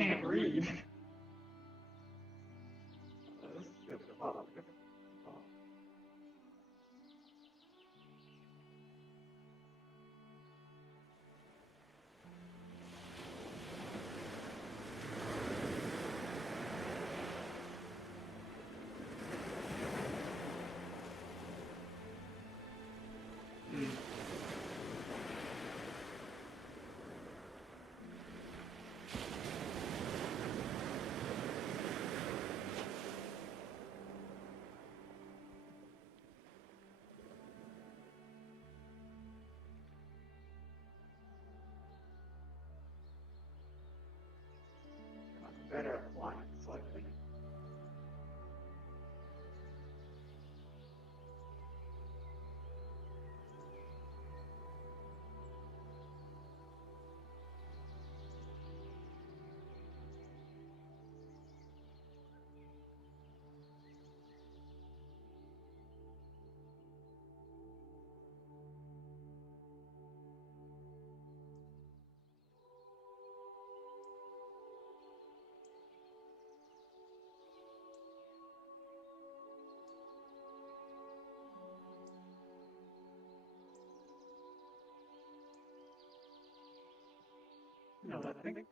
can't read. Better at flying slightly. You know that thing?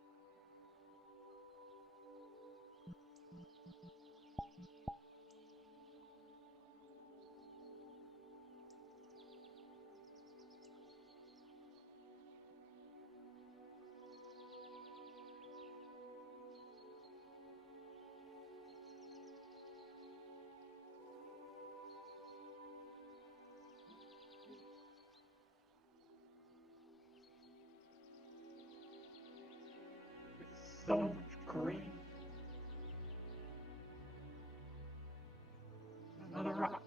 It's so much green. Another rock.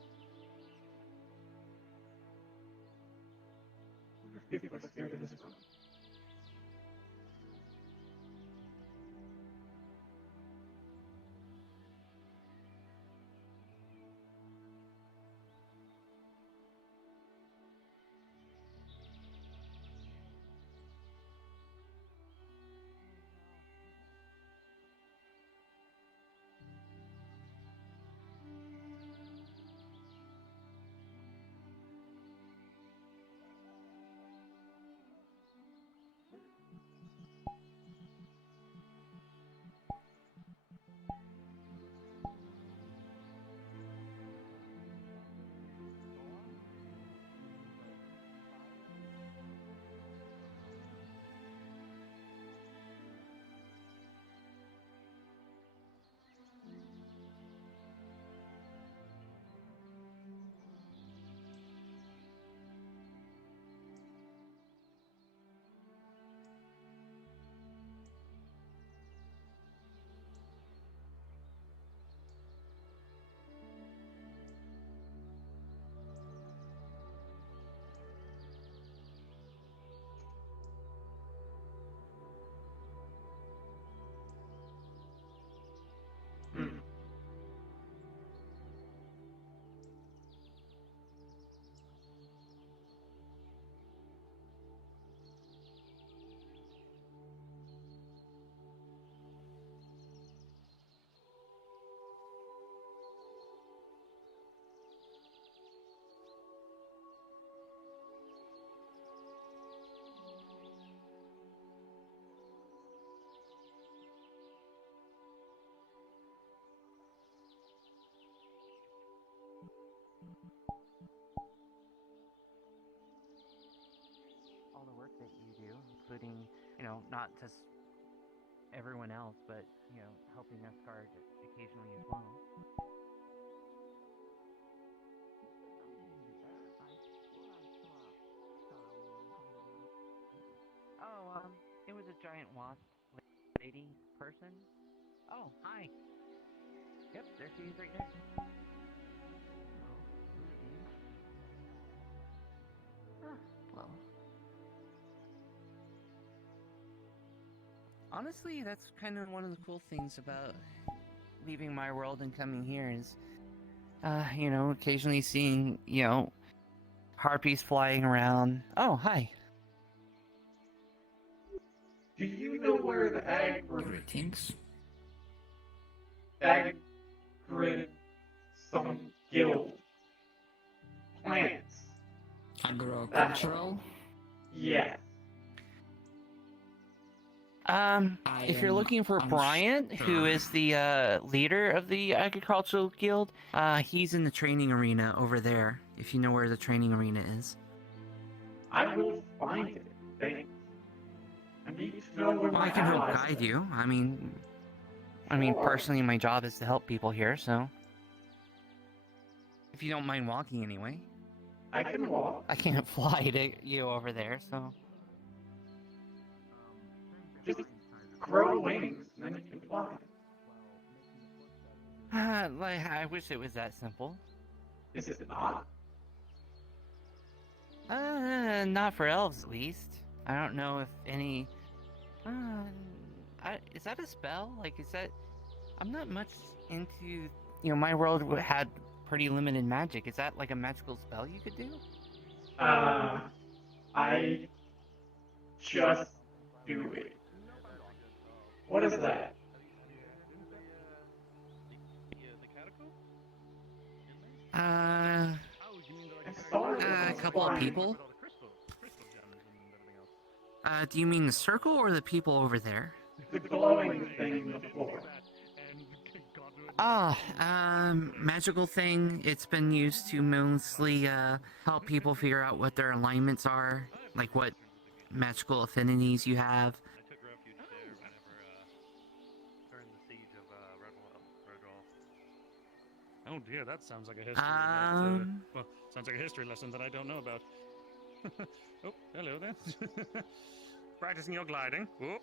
People are scared of this room. All the work that you do, including, not just everyone else, but, helping us guard occasionally as well. Oh, it was a giant wasp lady person. Oh, hi. Yep, there she is right there. Well, honestly, that's kind of one of the cool things about leaving my world and coming here is, occasionally seeing, harpies flying around. Oh, hi. Do you know where the Greetings. agrid some guild plants? Agricultural? Yes. If you're looking for Bryant, who is the leader of the agricultural guild, he's in the training arena over there. If you know where the training arena is. I will find it. Thanks. I need to know where Well, my I can help allies guide are. you. I mean, Sure. personally, my job is to help people here. So, if you don't mind walking anyway, I can walk. I can't fly to you over there. So, Just grow wings and then you can fly. like I wish it was that simple. Is it not? Not for elves, at least. I don't know if any. Is that a spell? Like, is that? I'm not much into. My world had pretty limited magic. Is that like a magical spell you could do? I just do it. What is that? A couple of people. Do you mean the circle or the people over there? The glowing thing in the floor. Magical thing. It's been used to mostly help people figure out what their alignments are, like what magical affinities you have. I took refuge there whenever during the siege of Redwall. Oh dear, that sounds like a history. Well, sounds like a history lesson that I don't know about. Oh, hello there. Practicing your gliding. Whoop.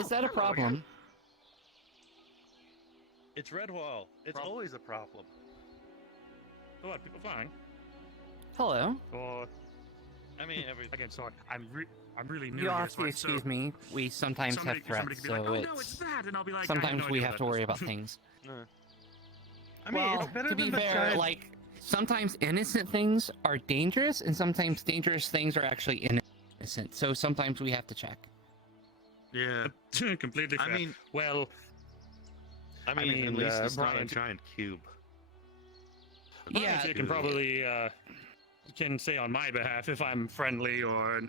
Is that a problem? It's Redwall. It's always a problem. Oh, what, people flying? Hello. Or, I mean, again, sorry, I'm really new You'll here, have to excuse me. We sometimes have somebody threats, could be so like, oh, it's no, it's that, and I'll be like, sometimes we have to to worry about things. I mean, Well, it's better to be than the fair, giant... like sometimes innocent things are dangerous, and sometimes dangerous things are actually innocent. So sometimes we have to check. Yeah, completely fair. I mean, at least it's not a giant cube. Yeah, you can probably can say on my behalf if I'm friendly or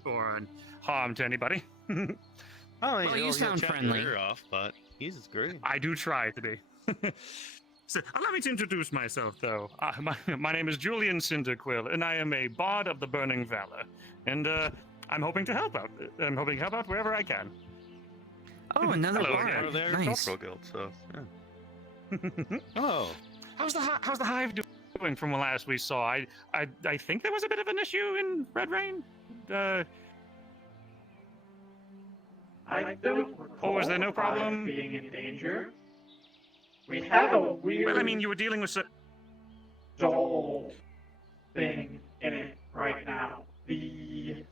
harm to anybody. Well, you sound friendly. Off, but he's great. I do try to be. So, allow me to introduce myself, though. My name is Julian Cinderquill, and I am a bard of the Burning Valor. And I'm hoping to help out. I'm hoping to help out wherever I can. Oh, another Hello bard. again. They're Nice. cultural guild, so yeah. Oh, How's the Hive doing from the last we saw? I think there was a bit of an issue in Red Rain. I don't recall was there no problem? being in danger. We have a weird Well, I mean, you were dealing with. doll thing in it right now. The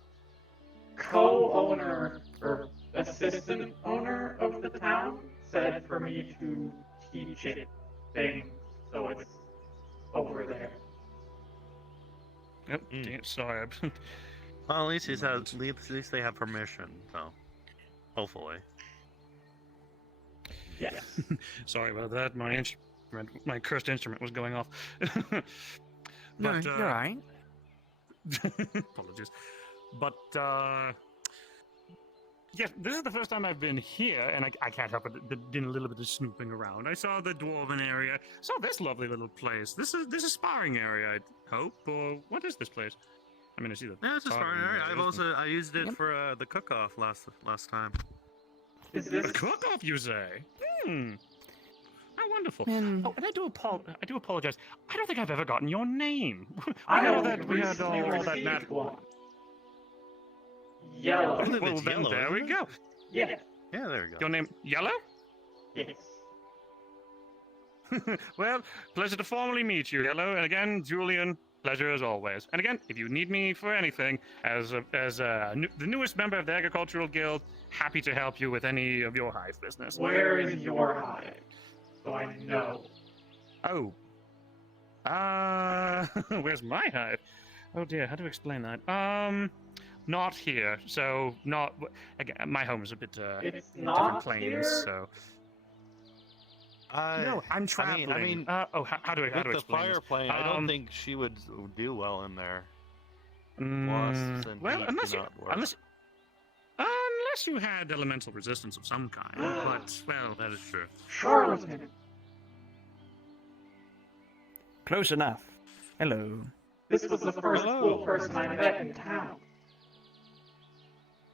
co-owner or assistant owner of the town said for me to teach it things, so it's over there. Yep. Damn, sorry. well, at least at least they have permission, so hopefully. Yes. Sorry about that. My cursed instrument was going off. No, you're alright. Apologies. But yes, this is the first time I've been here, and I can't help but doing a little bit of snooping around. I saw the dwarven area. Saw this lovely little place. This is sparring area, I hope. Or what is this place? I mean, I see the. Yeah, it's a sparring area. I used it Yep. for the cook-off last time. Is A this cook-off, you say? How wonderful. And Oh, and I do apologize. I don't think I've ever gotten your name. I know know that we had recently all that received one. Yellow. I believe Well, it's then yellow, there we isn't it? go. Yes. Yeah, there you go. Your name, Yellow? Yes. Well, pleasure to formally meet you, Yellow. And again, Julian, pleasure as always. And again, if you need me for anything, the newest member of the Agricultural Guild, happy to help you with any of your hive business. Where is your hive? So I know. Oh. Where's my hive? Oh dear, how do I explain that? not here. So not again. My home is a bit It's different not planes. here? So no, I'm traveling. I mean, how do I with the explain fire this? plane, I don't think she would do well in there. Mm, Wasps and well, heat unless do you, not work. unless you had elemental resistance of some kind. But well, That is true. Charlatan. Close enough. Hello. This was the first cool person I met in town.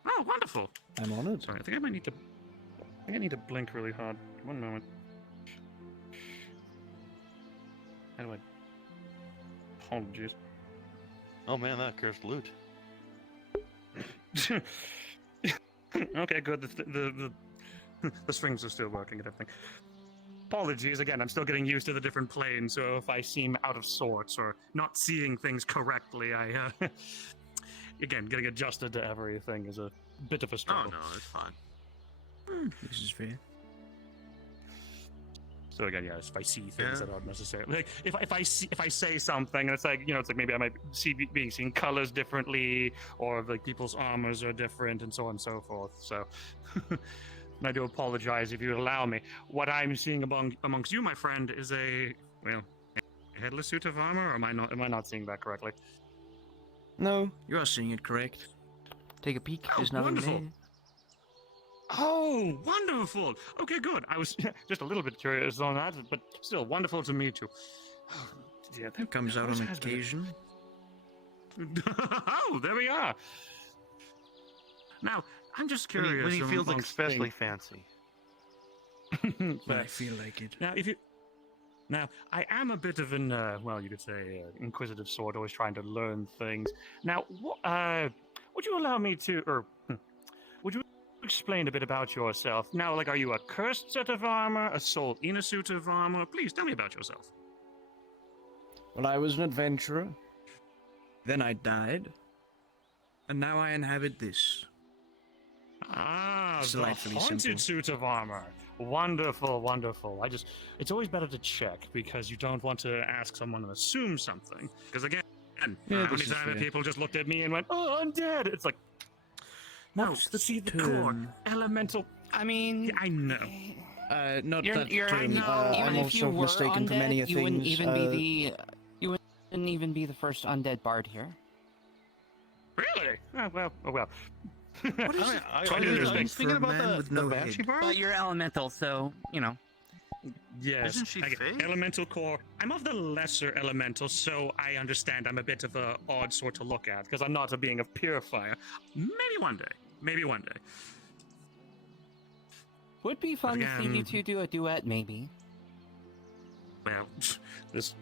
oh, wonderful. I'm honored. Sorry, I think I need to blink really hard. One moment. How do I? Apologies. Oh man, that cursed loot. Okay, good. The strings are still working and everything. Apologies again. I'm still getting used to the different planes, so if I seem out of sorts or not seeing things correctly, I again getting adjusted to everything is a bit of a Oh struggle. no, it's fine. This is fair. So again, yes, if I see things that aren't necessarily like if I say something and it's like it's like maybe I might be seeing colors differently or like people's armors are different and so on and so forth. So and I do apologize if you allow me. What I'm seeing amongst you, my friend, is a headless suit of armor. Or am I not seeing that correctly? No, you are seeing it correct. Take a peek. There's nothing wonderful. there. Oh, wonderful. Okay, good. I was just a little bit curious on that, but still wonderful to meet you. Yeah, It comes out always on has been occasion. Oh, there we are. Now, I'm just curious. When he feels amongst especially fancy. things- When I feel like it. Now, I am a bit of an, you could say, inquisitive sort, always trying to learn things. Now, would you allow me to, would you explain a bit about yourself? Now, like, are you a cursed set of armor, a soul in a suit of armor? Please tell me about yourself. Well, I was an adventurer. Then I died. And now I inhabit this. Ah, It's the delightfully haunted simple. suit of armor. Wonderful, wonderful. It's always better to check because you don't want to ask someone and assume something. Because again, Yeah, how many this is times have fair. people just looked at me and went, "Oh, I'm dead." It's like, no, What's the see the core, term? elemental. I mean, Yeah, I know. Not you're, that you're, term. even I'm if you also were mistaken undead, for many you wouldn't things. you wouldn't even be the first undead bard here. Really? Oh well. What is I, it? I, Try I, to was understand. thinking For a man about with the no Banshee head. Bar. But you're elemental, so Yes. Isn't she Okay, fake? elemental core. I'm of the lesser elemental, so I understand I'm a bit of a odd sort to look at because I'm not a being of pure fire. Maybe one day. Maybe one day. would be fun to see you again- two do a duet, maybe. Well, this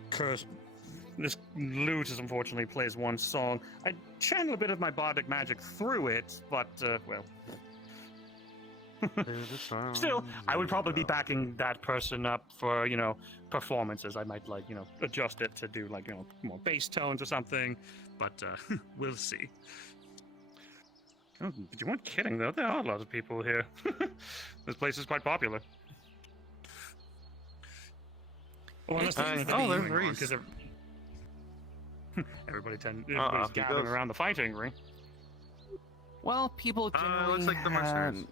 lute is unfortunately plays one song. I channel a bit of my bardic magic through it, but well. Still, I would probably be backing that person up for, performances. I might, adjust it to do, more bass tones or something, but we'll see. Oh, but you weren't kidding, though. There are a lot of people here. This place is quite popular. Well, unless there's there's nothing going on, Reese. 'cause everybody's he gathering goes. around the fighting ring. Well, people generally. looks like the mercenaries.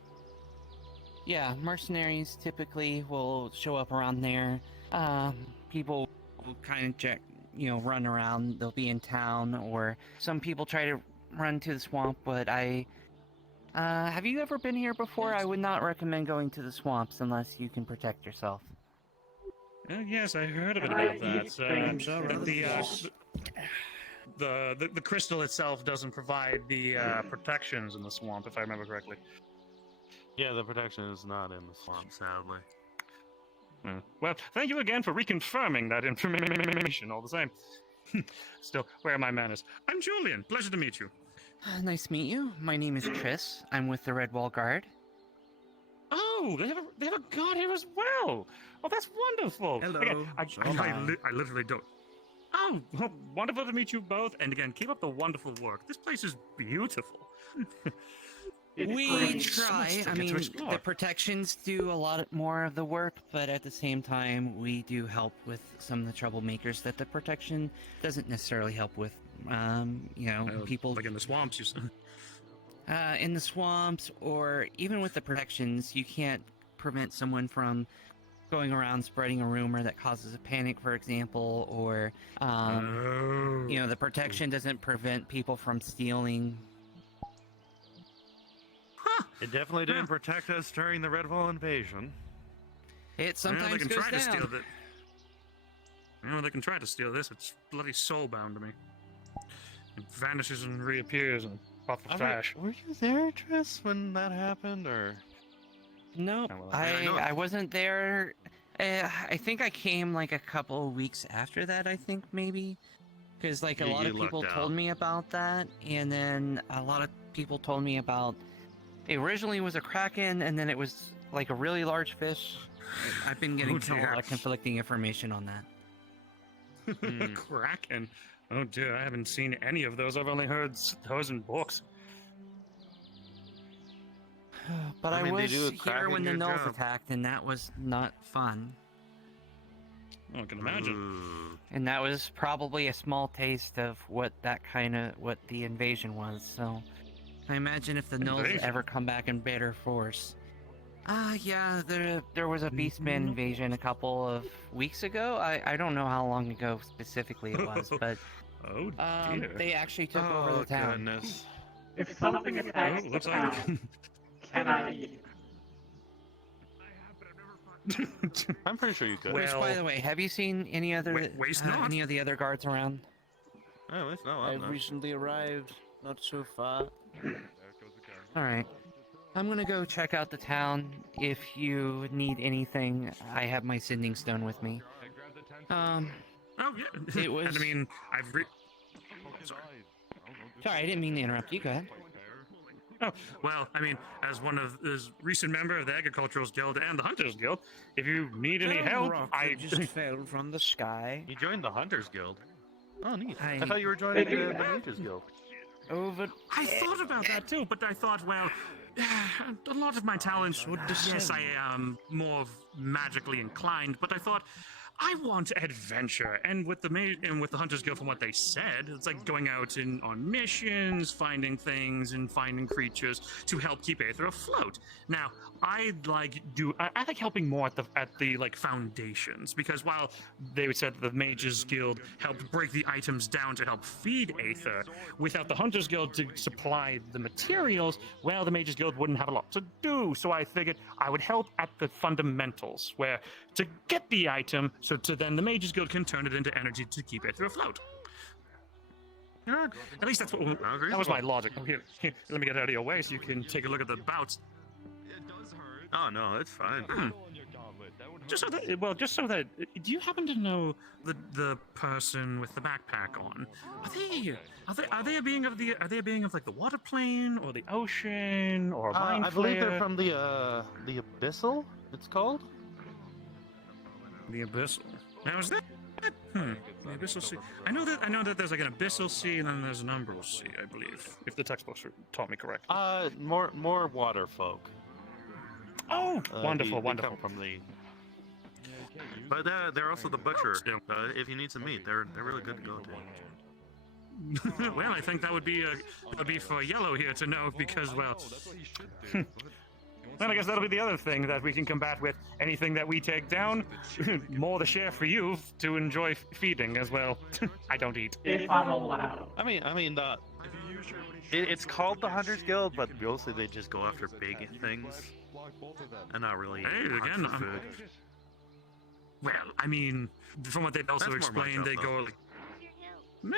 Yeah, mercenaries typically will show up around there. People will kind of check, run around. They'll be in town, or some people try to run to the swamp. But have you ever been here before? I would not recommend going to the swamps unless you can protect yourself. Yes, I heard a bit Can I about that. eat things That in the crystal itself doesn't provide the protections in the swamp, if I remember correctly. Yeah, the protection is not in the swamp, sadly. Well, thank you again for reconfirming that information. All the same. Still, where are my manners? I'm Julian. Pleasure to meet you. Nice to meet you. My name is Triss. I'm with the Red Wall Guard. Oh, they have a god here as well. Oh, that's wonderful. Hello. Again, I Hi. literally don't. Oh, well, wonderful to meet you both. And again, keep up the wonderful work. This place is beautiful. We great. try. So much to I get to mean, explore. the protections do a lot more of the work, but at the same time, we do help with some of the troublemakers that the protection doesn't necessarily help with. Oh, People. like in the swamps. You said. in the swamps, or even with the protections, you can't prevent someone from going around spreading a rumor that causes a panic, for example, or the protection doesn't prevent people from stealing. It definitely didn't protect us during the Redwall invasion. It sometimes they can goes try to down. steal that. They can try to steal this. It's bloody soulbound to me. It vanishes and reappears in a puff of flash. Were you there, Tris, when that happened, or? Nope, Oh, well, I wasn't there. I think I came like a couple of weeks after that. I think maybe because like a lot of people told me about that, and then a lot of people told me about. It originally was a kraken, and then it was like a really large fish. I've been getting a lot of conflicting information on that. Kraken. Oh dear, I haven't seen any of those. I've only heard those in books. But I mean, they was do a here crack when in the your gnolls job. attacked, and that was not fun. I can imagine. And that was probably a small taste of what the invasion was. So, I imagine if the gnolls Invasion? ever come back in better force. Yeah, there was a beastman invasion a couple of weeks ago. I don't know how long ago specifically it was, but Oh dear. they actually took over the town. Goodness. If something attacks the looks like town, can I eat it? I'm pretty sure you could. Which, by the way, have you seen any other waste not. any of the other guards around? Oh, at least no, I've recently arrived, not so far. All right. I'm gonna go check out the town. If you need anything, I have my sending stone with me. Oh yeah. It was- And I mean, Sorry, I didn't mean to interrupt you. Go ahead. Oh, well, I mean, as recent member of the Agricultural Guild and the Hunters Guild, if you need any help, I just fell from the sky. You joined the Hunters Guild. Oh, neat. I I- thought you were joining the Mages Guild. Over. I thought about that too, but I thought, well, a lot of my talents would. Yes, I am more magically inclined, but I thought I want adventure, and with the Hunters Guild, from what they said, it's like going out on missions, finding things, and finding creatures to help keep Aether afloat. Now, I like helping more at the like foundations, because while they said the Mages Guild helped break the items down to help feed Aether, without the Hunters Guild to supply the materials, well, the Mages Guild wouldn't have a lot to do. So I figured I would help at the fundamentals, where to get the item, so then the Mages Guild can turn it into energy to keep Aether afloat. You know, at least that's what that was my logic. Oh, here, let me get it out of your way so you can take a look at the bouts. Oh no, it's fine. Just so that, do you happen to know the person with the backpack on? Are they a being of like the water plane or the ocean or a mind I believe flayer? they're from the Abyssal. It's called. The Abyssal. Now is that? The Abyssal Sea. I know that there's like an Abyssal Sea and then there's an Umbral Sea, I believe, if the textbooks taught me correctly. More water folk. Oh, wonderful, they wonderful. come from the. But they're also the butcher. If you need some meat, they're really good to go to. Well, I think that would be for Yellow here to know, because, well, well, I guess that'll be the other thing that we can combat with. Anything that we take down, more the share for you to enjoy feeding as well. I don't eat. If I'm allowed. I mean, it's called the Hunters Guild, but mostly they just go after big things, and not really. Hey, hunt again, for food. Well, I mean, from what they've also That's more my explained, they job, go like.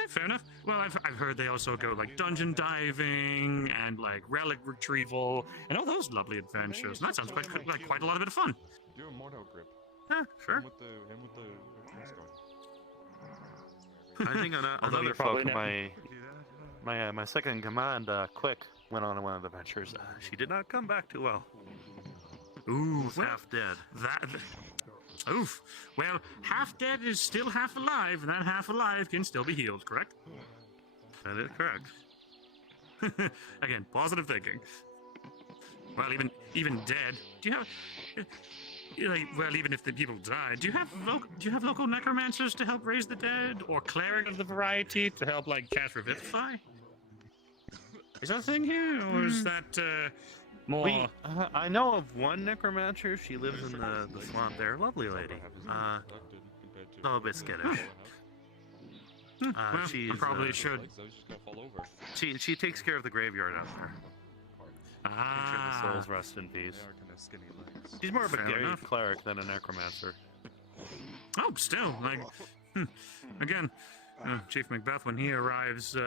Fair enough. Well, I've heard they also go like dungeon diving and like relic retrieval and all those lovely adventures. And that sounds quite a lot of bit of fun. Do a mortal grip. Yeah, sure. Him with the I think Although another you probably folk, my second in command, Quick, went on one of the ventures. She did not come back too well. Ooh, Was half dead. Oof. Well, half dead is still half alive, and that half alive can still be healed, correct? That is correct. Again, positive thinking. Well, even dead. Do you have even if the people die, do you have local necromancers to help raise the dead, or cleric of the variety to help like cast revivify? Is that a thing here, or is that more? I know of one necromancer. She lives in the swamp there. Lovely lady. A little bit skittish. Well, She's I probably should. She takes care of the graveyard out there. Make sure the souls rest in peace. She's more of a Fair cleric than a necromancer. Oh, still, like, again, Chief Macbeth, when he arrives,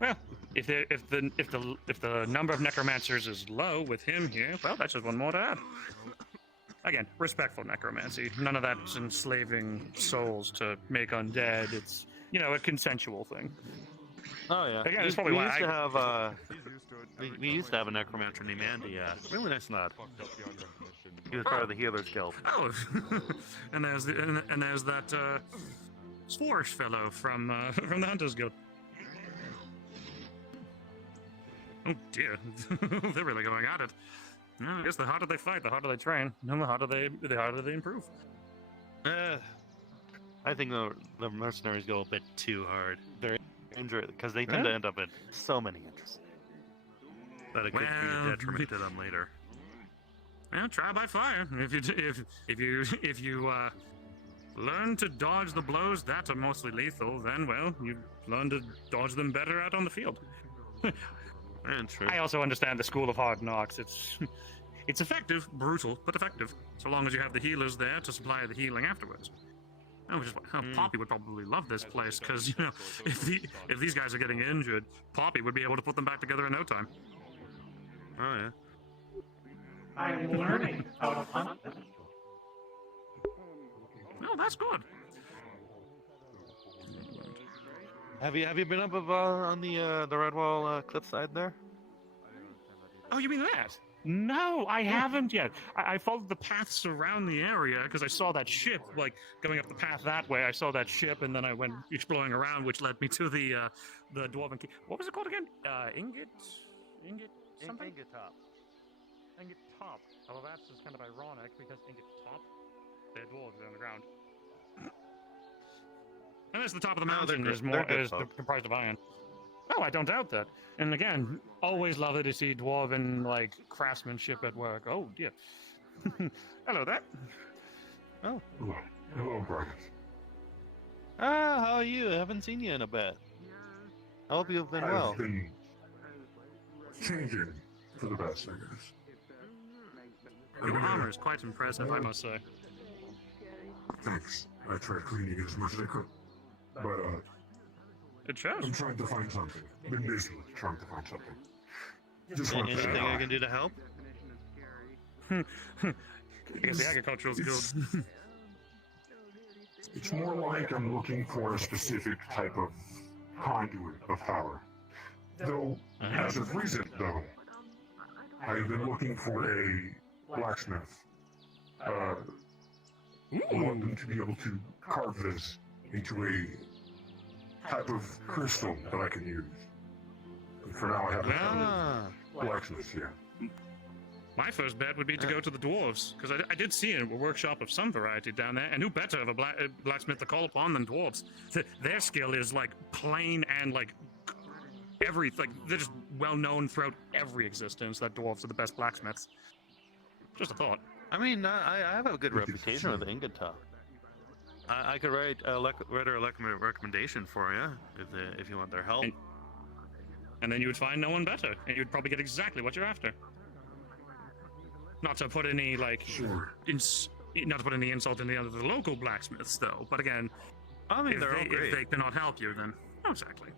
well, if the number of necromancers is low with him here, well, that's just one more to add. Again, respectful necromancy. None of that's enslaving souls to make undead. It's, you know, a consensual thing. Oh yeah. Again, it's probably why we used to have a necromancer named Andy. Really nice lad. He was part of the Healers Guild. Oh, and there's that Sworish fellow from the Hunters Guild. Oh dear, they're really going at it. I guess the harder they fight, the harder they train, and the harder they improve. I think the mercenaries go a bit too hard. They're injured because they tend to end up in so many injuries that it could be a detriment to them later. Well, try by fire. If you learn to dodge the blows that are mostly lethal, then well, you learn to dodge them better out on the field. True. I also understand the school of hard knocks. It's effective, brutal, but effective, so long as you have the healers there to supply the healing afterwards. Which is how Poppy would probably love this place, because, you know, if these guys are getting injured, Poppy would be able to put them back together in no time. Oh yeah. I am learning how to hunt them. Oh, that's good. Have you been up on the Redwall cliffside there? Oh, you mean that? No, I haven't yet. I followed the paths around the area because I saw that ship, like, going up the path that way. I saw that ship, and then I went exploring around, which led me to the Dwarven Key. What was it called again? Ingot something? Ingot Top. Ingot Top. Oh, that's just kind of ironic, because Ingot Top, they're dwarves on the ground. And there's the top of the mountain is comprised of iron. Oh, I don't doubt that. And again, always lovely to see dwarven, like, craftsmanship at work. Oh, dear. Hello there. Oh. Hello, Brian. How are you? I haven't seen you in a bit. I hope you've been well. I've been changing for the best, I guess. Your armor is quite impressive, I must say. Thanks. I tried cleaning it as much as I could. But, It shows. I'm trying to find something. I've been busy trying to find something. Just want to Anything say I can do to help? I guess the agricultural skills. It's more like I'm looking for a specific type of conduit of power. Though, as of recent, though, I've been looking for a blacksmith. I want them to be able to carve this into a type of crystal that I can use. And for now, I haven't found a blacksmith yet. My first bet would be to go to the dwarves, because I did see a workshop of some variety down there, and who better of a blacksmith to call upon than dwarves? Their skill is, like, plain and, like, they're just well known throughout every existence that dwarves are the best blacksmiths. Just a thought. I mean, I have a good reputation with Ingot Top. I could write a recommendation for you if you want their help. And then you would find no one better, and you'd probably get exactly what you're after. Not to put any, like, not to put any insult in the other local blacksmiths, though. But again, I mean, if they cannot help you, then exactly.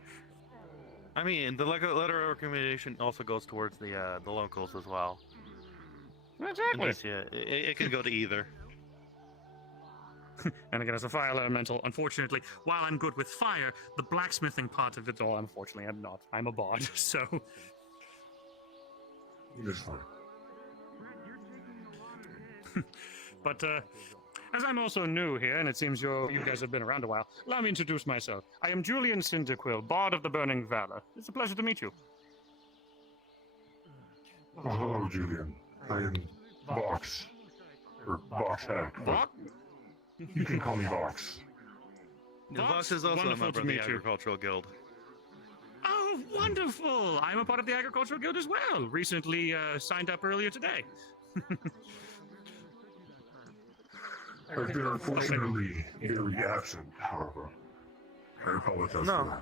I mean, the letter of recommendation also goes towards the locals as well. Exactly. It can go to either. And again, as a fire elemental, unfortunately, while I'm good with fire, the blacksmithing part of it all, unfortunately, I'm not. I'm a bard, so. It's fine. But as I'm also new here, and it seems you guys have been around a while, allow me to introduce myself. I am Julian Cyndaquil, Bard of the Burning Valor. It's a pleasure to meet you. Oh, hello, Julian. I am Vox. Or Vox Hack. What? You can call me Vox. Vox is also a Wonderful member to of the meet you. Agricultural Guild. Oh, Oh, wonderful! I'm a part of the Agricultural Guild as well. Recently signed up earlier today. I've been unfortunately very absent, however. I apologize for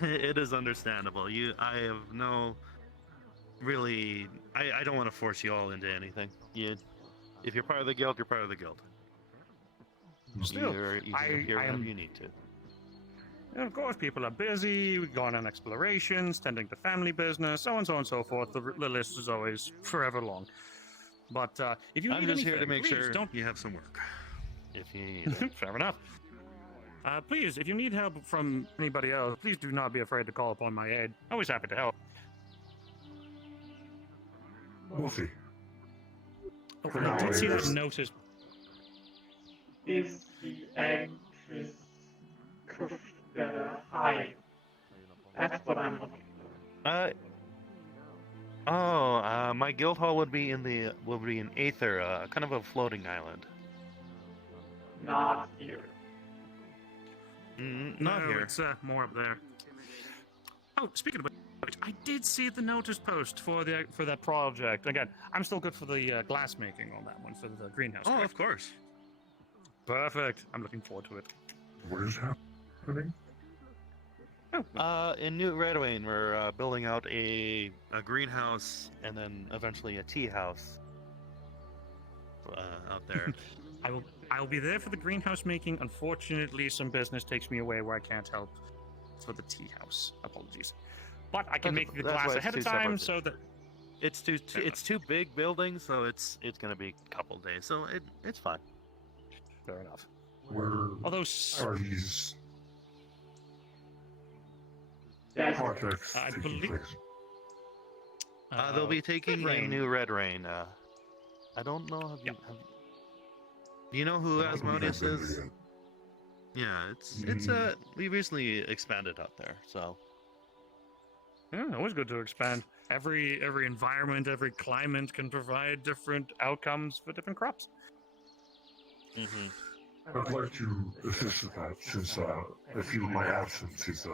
that. It is understandable. I have no really. I don't want to force you all into anything. If you're part of the guild, you're part of the guild. Still, you can appear whenever you need to. And of course, people are busy, going on explorations, tending to family business, so on, so on, and so forth. The list is always forever long. But if you I'm need just anything, here to make please sure don't. you have some work. If you need it. Fair enough. Please, if you need help from anybody else, please do not be afraid to call upon my aid. Always happy to help. We'll see. Oh, I did see that notice. Is the egg is Hive? That's what I'm looking for. My guild hall would be in Aether, kind of a floating island. Not here. Not No, here. it's more up there. Oh, speaking of which, I did see the notice post for that project. Again, I'm still good for the glass making on that one for the greenhouse. Oh, correct? of course. Perfect. I'm looking forward to it. What is happening? In New Redwayne, we're building out a greenhouse and then eventually a tea house out there. I will be there for the greenhouse making. Unfortunately, some business takes me away where I can't help for the tea house. Apologies, but I can make the That's why glass it's ahead of two time separate so that it's two big buildings, so it's gonna be a couple days, so it's fine. fair enough. Where Although are these That's projects I taking believe- place? They'll be taking Red a Rain. new Red Rain. I don't know. Do you know who I don't believe Asmodeus I've been is? there yet. Yeah, it's we recently expanded out there, so Yeah, always good to expand. Every environment, every climate can provide different outcomes for different crops. I'd like to assist with that since I feel my absence is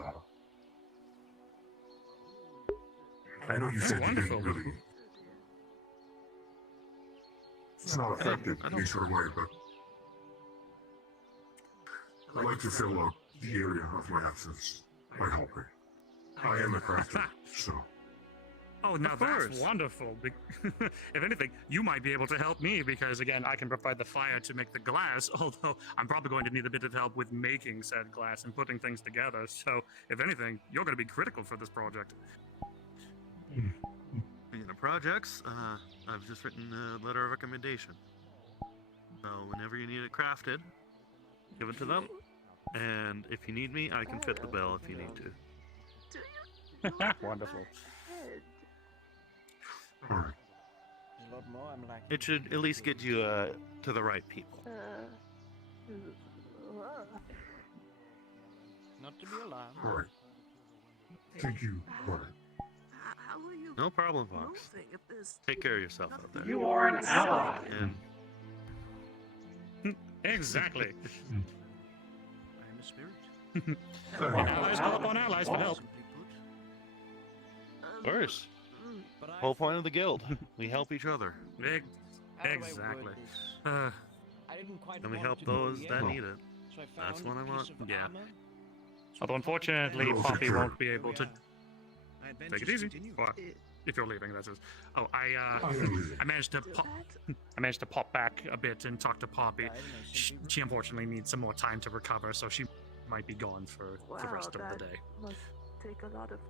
I know you said you didn't wonderful. really. It's not effective in any sort of way, but I'd like to fill up the area of my absence by helping. I am a crafter, so Oh, now Of that's course. wonderful. If anything, you might be able to help me because, again, I can provide the fire to make the glass, although I'm probably going to need a bit of help with making said glass and putting things together. So, if anything, you're going to be critical for this project. in the projects, I've just written a letter of recommendation. So whenever you need it crafted, give it to them. And if you need me, I can fit the bill if you need to. Wonderful. alright. There's a lot more I'm like. It should at least get you to the right people. Not to be alarmed. Alright. Thank you, Barney. No problem, Fox. Take care of yourself out there. You are an ally. And Exactly. I'm a spirit. Allies call upon allies for help. Simply put. of course, But whole point of the guild, we help each other, how do I Exactly. word this? Uh, I didn't quite and we want help to go those the that end, need it. so I That's found what a I piece want. of Yeah. armor. although unfortunately, Oh, Poppy sure. won't be able to My take it adventures easy. continue. Or, if you're leaving, that is. Oh, I am leaving. I managed to pop back a bit and talk to Poppy. Died in a simply She unfortunately needs some more time to recover, so she might be gone for the rest of the day. Must take a lot of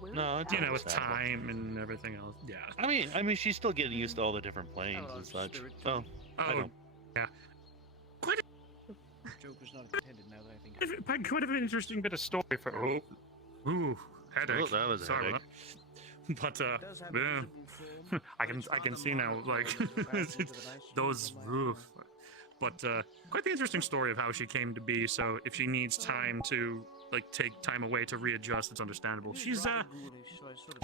will. No, it's You know, with understandable. time and everything else. Yeah. I mean, she's still getting used to all the different planes Oh, and such. spirit. So I Oh, don't. joke was not intended now that I think of it. quite an interesting bit of story for. Ooh, headache. Oh, that was a Sorry headache. about that. But It does have a yeah. visible form, I can see now, like It's those. Oof. But quite the interesting story of how she came to be. So if she needs time to like take time away to readjust, it's understandable. She's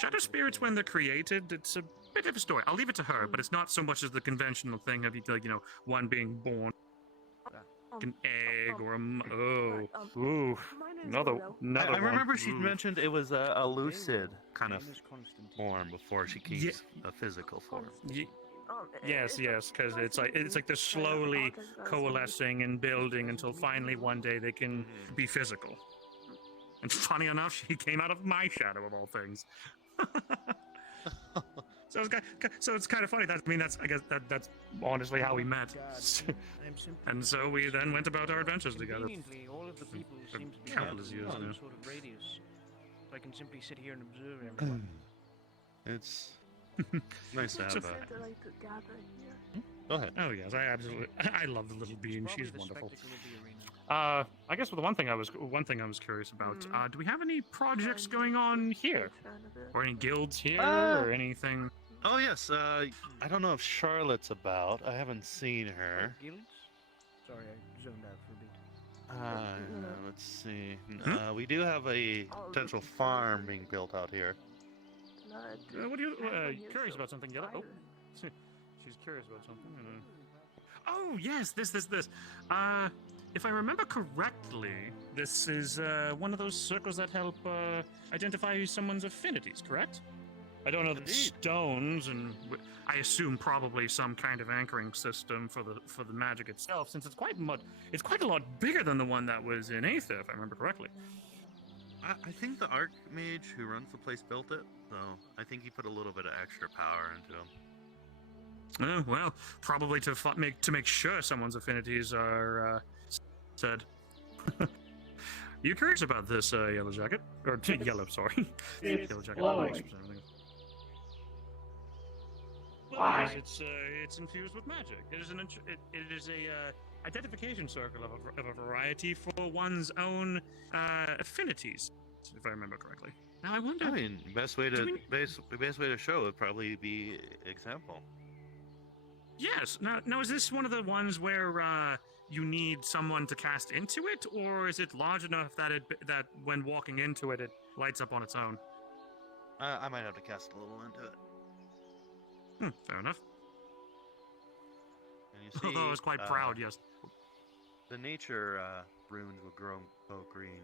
shadow spirits when they're created. It's a bit of a story. I'll leave it to her, but it's not so much as the conventional thing of like one being born. an egg or oh, Right, ooh, my name's another Willow. another I one. remember she Ooh. mentioned it was a lucid kind of Name is Constantine. form before she keeps a physical form. Yes, yes, because it's like they're slowly coalescing and building until finally one day they can be physical. And funny enough, she came out of my shadow of all things. So it's kind of funny. I guess that's honestly how we met. And so we then went about our adventures together. Conveniently, all of the people For seem to be countless gathered in years some now. sort of radius. So I can simply sit here and observe everyone. It's nice to have Seems a. to like to gather here. Go ahead. Oh yes, I love the little bean. Probably She's the wonderful. spectacle of the arena. I guess the one thing I was curious about. Do we have any projects going on here, Fan of it. or any guilds here, or anything? Oh yes. I don't know if Charlotte's about. I haven't seen her. Oh, guilds? Sorry, I zoned out for a bit. Let's see. We do have a potential farm being built out here. Blood. What are you Hands on curious yourself. about something? Yellow? Oh, Fire. she's curious about something. Oh yes, this. If I remember correctly, this is one of those circles that help identify someone's affinities. Correct? I don't know the Indeed. stones, and I assume probably some kind of anchoring system for the magic itself, since it's quite a lot bigger than the one that was in Aether, if I remember correctly. I think the Archmage who runs the place built it, so I think he put a little bit of extra power into him. Oh, well, probably to make sure someone's affinities are said. You curious about this yellow jacket or yellow? Sorry, It's yellow jacket. glowing. Well, Why? because it's infused with magic. It is a identification circle of a variety for one's own affinities, if I remember correctly. Now I wonder. I mean, best way Do to we- best way to show would probably be example. Yes. Now is this one of the ones where you need someone to cast into it, or is it large enough that that when walking into it, it lights up on its own? I might have to cast a little into it. Fair enough. And you see, Although I was quite proud, yes. The nature runes will grow both green.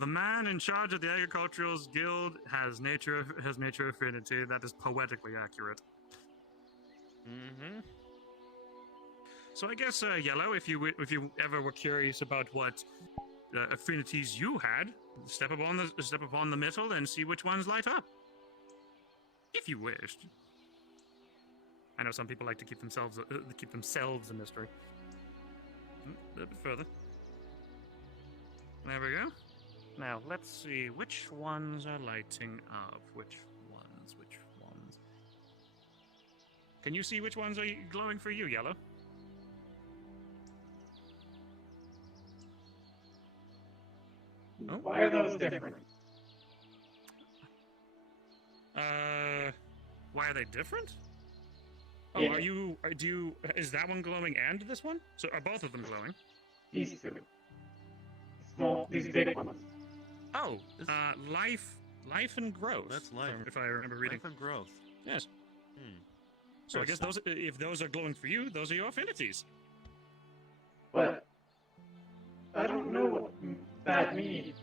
The man in charge of the agricultural guild has nature affinity. That is poetically accurate. Mm-hmm. So I guess Yellow, if you ever were curious about what affinities you had, step upon the middle and see which ones light up. If you wished. I know some people like to keep themselves a mystery. A little bit further. There we go. Now let's see which ones are lighting up. Which ones? Can you see which ones are glowing for you, Yellow? Oh. Why are those different? Why are they different? Oh, Yeah. is that one glowing and this one? So are both of them glowing? These two. These big ones. Oh, life and growth. That's life. If I remember reading. Life and growth. Yes. Hmm. So I guess if those are glowing for you, those are your affinities. But I don't know what that means.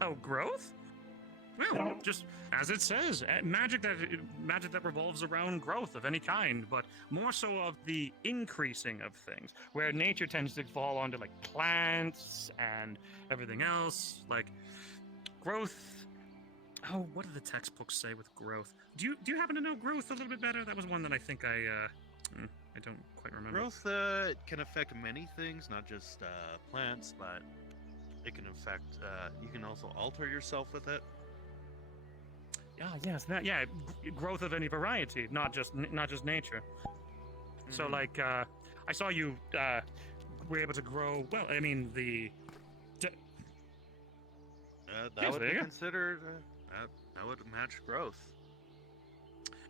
Oh, growth? Well, just as it says, magic that revolves around growth of any kind, but more so of the increasing of things, where nature tends to fall onto like plants and everything else, like growth. Oh, what do the textbooks say with growth? Do you happen to know growth a little bit better? That was one that I think I don't quite remember. Growth can affect many things, not just plants, but it can affect. You can also alter yourself with it. Yes, growth of any variety, not just nature. So, like, I saw you were able to grow. Well, I mean, That Yes, would there be you go. considered. That would match growth.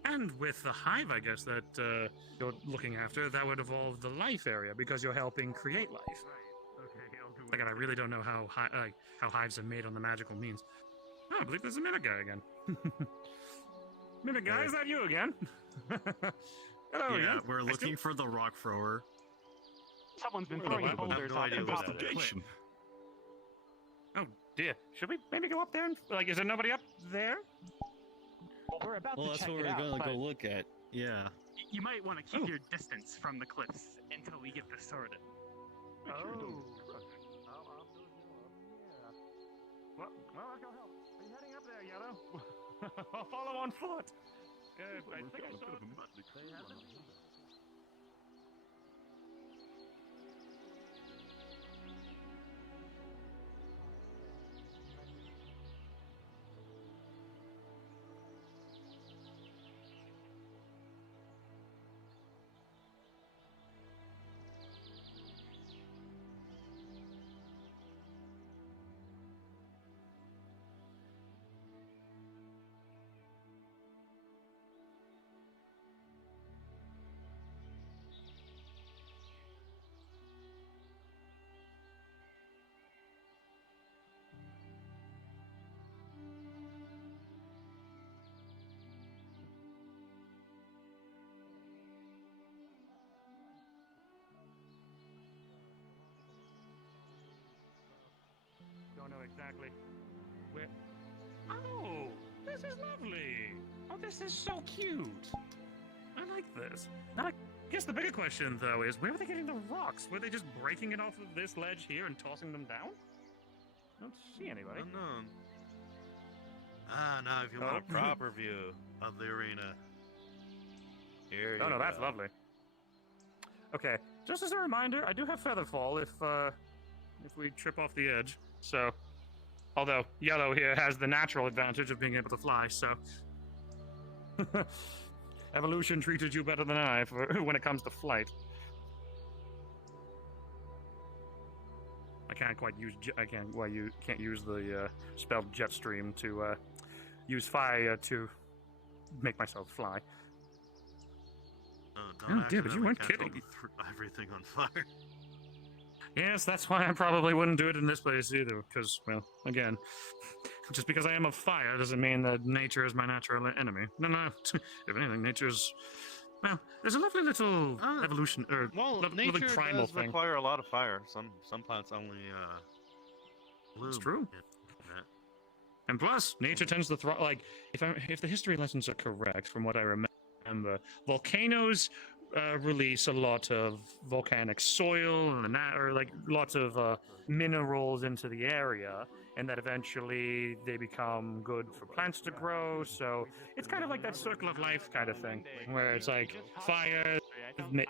and with the hive, I guess that you're looking after, that would evolve the life area because you're helping create life. Okay, Again, I really don't know how hives are made on the magical means. Oh, I believe there's a minute guy again. Mimic guy, is that you again? Hello Yeah, again. we're looking for the rock thrower. Someone's been Where throwing the boulders no off idea the what top of the cliff. investigation? Oh dear. Should we maybe go up there and like? Is there nobody up there? Well, we're about Well, to that's check what it we're out, gonna but go look at. Yeah. you might want to keep Oh. your distance from the cliffs until we get this sorted. Make sure you don't Oh. Well, I can help. Are you heading up there, Yellow? I'll follow on foot. I We've think got I a saw bit of a motley crew around here. Don't know exactly where. Oh, this is lovely. Oh, this is so cute. I like this. Now, I guess the bigger question, though, is where were they getting the rocks? Were they just breaking it off of this ledge here and tossing them down? I don't see anybody. Unknown. Now if you want a Oh. proper view of the arena. Here Oh you no, that's go. lovely. Okay, just as a reminder, I do have Featherfall if we trip off the edge. So, although Yellow here has the natural advantage of being able to fly, so evolution treated you better than I for when it comes to flight. I can't quite use can't use the spell Jetstream to use fire to make myself fly. Don't dear, but you accidentally weren't catch all kidding. everything on fire. Yes, that's why I probably wouldn't do it in this place either, because, well, again, just because I am of fire doesn't mean that nature is my natural enemy. No. If anything, nature's, well, there's a lovely little evolution, or Well, lovely nature primal does thing. require a lot of fire. Some plants only bloom. It's true. Yeah. And plus, nature tends to thrive. Like, if the history lessons are correct, from what I remember, volcanoes release a lot of volcanic soil and or like lots of minerals into the area, and that eventually they become good for plants to grow. So it's kind of like that circle of life kind of thing, where it's like fire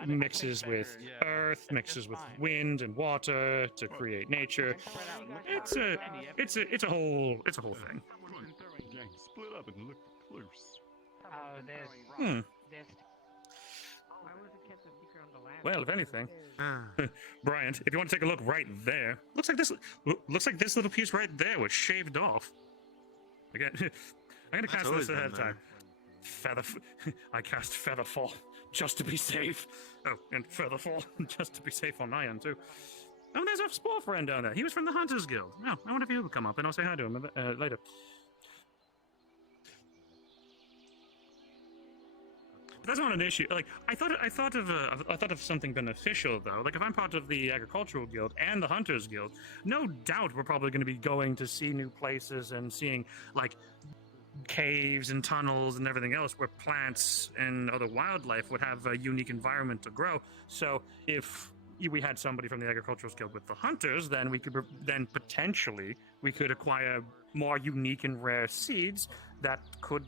mixes with earth, mixes with wind and water to create nature. It's a whole thing. Gang, split up and look for clues. Hmm. Well, if anything, Bryant, if you want to take a look right there, looks like this little piece right there was shaved off. Again, I'm gonna cast this ahead of time. I cast Featherfall just to be safe. Oh, and Featherfall just to be safe on my end too. Oh, there's a spore friend down there. He was from the Hunters Guild. Oh, I wonder if he'll come up and I'll say hi to him later. But that's not an issue. Like I thought of something beneficial though. Like if I'm part of the Agricultural Guild and the Hunters Guild, no doubt we're probably going to be going to see new places and seeing like caves and tunnels and everything else where plants and other wildlife would have a unique environment to grow. So if we had somebody from the Agricultural Guild with the Hunters, then potentially we could acquire more unique and rare seeds that could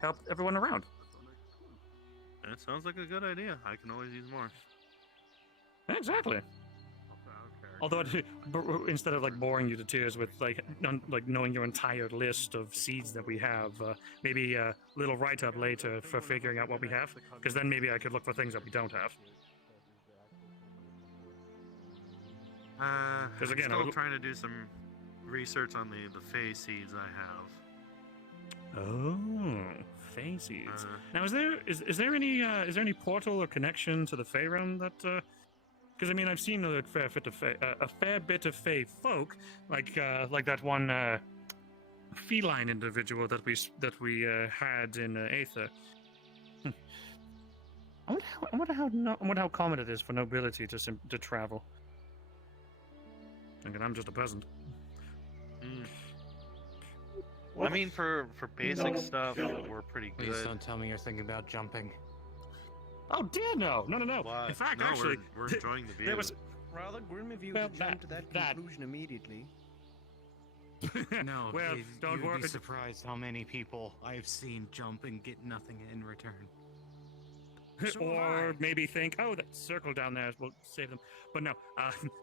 help everyone around. That sounds like a good idea. I can always use more. Exactly. Although, instead of like boring you to tears with like knowing your entire list of seeds that we have, maybe a little write-up later for figuring out what we have, because then maybe I could look for things that we don't have. I'm again, still trying to do some research on the Fey seeds I have. Oh, Fey seeds. Now, is there any portal or connection to the Fey realm that? Because I mean, I've seen a fair bit of Fey folk, like that one feline individual that we had in Aether. I wonder how common it is for nobility to travel. Again, I'm just a peasant. I mean, for basic stuff, we're pretty Please good. don't tell me you're thinking about jumping. Oh dear no! No. Why? In fact, No, actually, we're enjoying the view. there was Rather grim of you Well, to jump to that conclusion immediately. No, well, don't you'd worry. be surprised how many people I've seen jump and get nothing in return. So or am I. maybe think, oh, that circle down there will save them. But no,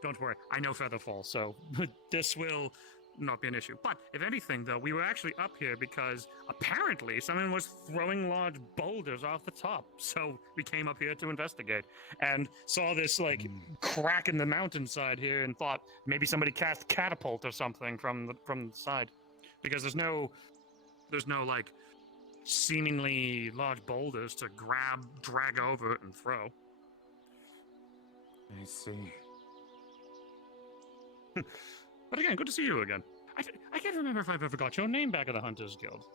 don't worry. I know Featherfall, so this will not be an issue. But if anything, though, we were actually up here because apparently someone was throwing large boulders off the top. So we came up here to investigate and saw this like crack in the mountainside here and thought maybe somebody cast catapult or something from the side, because there's no like seemingly large boulders to grab, drag over, and throw. I see. But again, good to see you again. I can't remember if I've ever got your name back at the Hunters Guild.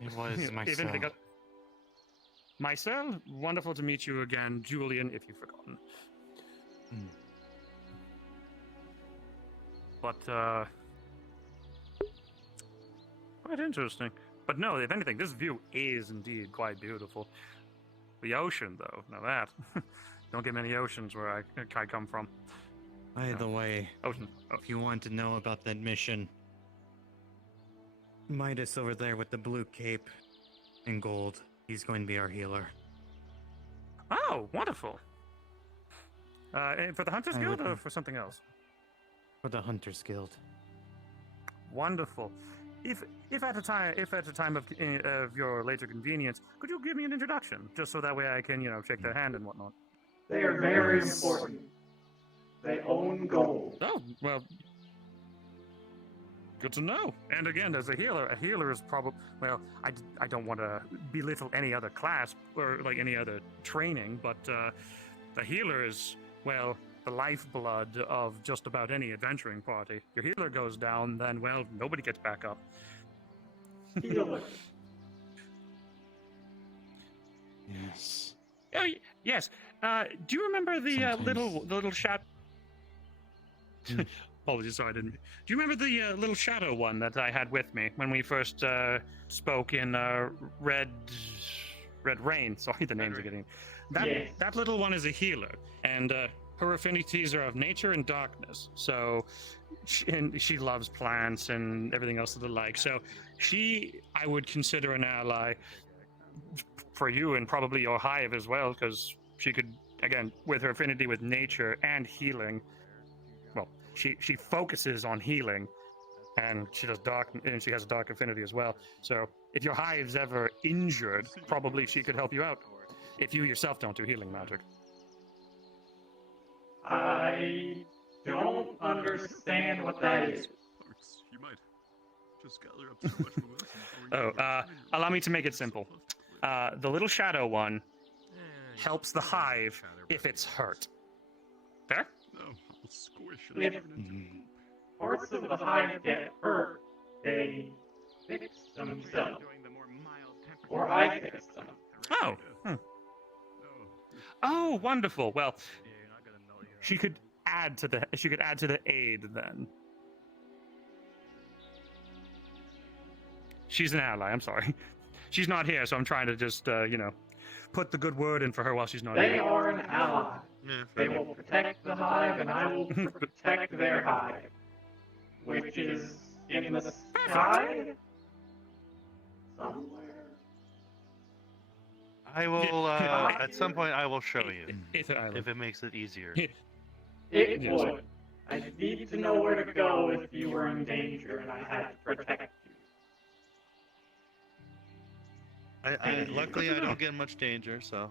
It was If myself. anything, Myself, wonderful to meet you again. Julian, if you've forgotten. But, quite interesting. But no, if anything, this view is indeed quite beautiful. The ocean, though, now that. Don't get many oceans where I come from. By the way, Ocean. if you want to know about that mission, Midas over there with the blue cape and gold, he's going to be our healer. Oh, wonderful. And for the Hunters I Guild would- or for something else? For the Hunters Guild. Wonderful. If at a time of your later convenience, could you give me an introduction, just so that way I can shake their hand and whatnot? They are very important. They own gold. Oh well, good to know. And again, as a healer is probably I don't want to belittle any other class or like any other training, but a healer is the lifeblood of just about any adventuring party. Your healer goes down, then nobody gets back up. Healer. Yes. Oh yes. Do you remember the Sometimes. little shot? Apologies, sorry, I didn't. Do you remember the little shadow one that I had with me when we first spoke in Red Rain? Sorry, the names are getting. Yes. That little one is a healer, and her affinities are of nature and darkness. So, she loves plants and everything else of the like. So, I would consider an ally for you and probably your hive as well, because she could, again, with her affinity with nature and healing. Well, she focuses on healing, and she has a dark affinity as well. So, if your hive's ever injured, probably she could help you out. If you yourself don't do healing magic. I don't understand what that is. Folks, you might just gather up so much momentum before you Oh, allow me to make it simple. The little shadow one helps the hive if it's hurt. Fair? No, I'll squish it. If and turn it into parts of the hive get hurt, they fix themselves. Or I fix them. Oh. Oh, wonderful. Well, she could add to the aid then. She's an ally. I'm sorry. She's not here, so I'm trying to just put the good word in for her while she's not They here. are an ally. Yeah, They will protect the hive, and I will protect their hive, which is in the sky somewhere. I will. At some point, I will show you Aether Island. if it makes it easier. It Yes. would. I need to know where to go if you were in danger and I had to protect you. Luckily, I don't get in much danger, so.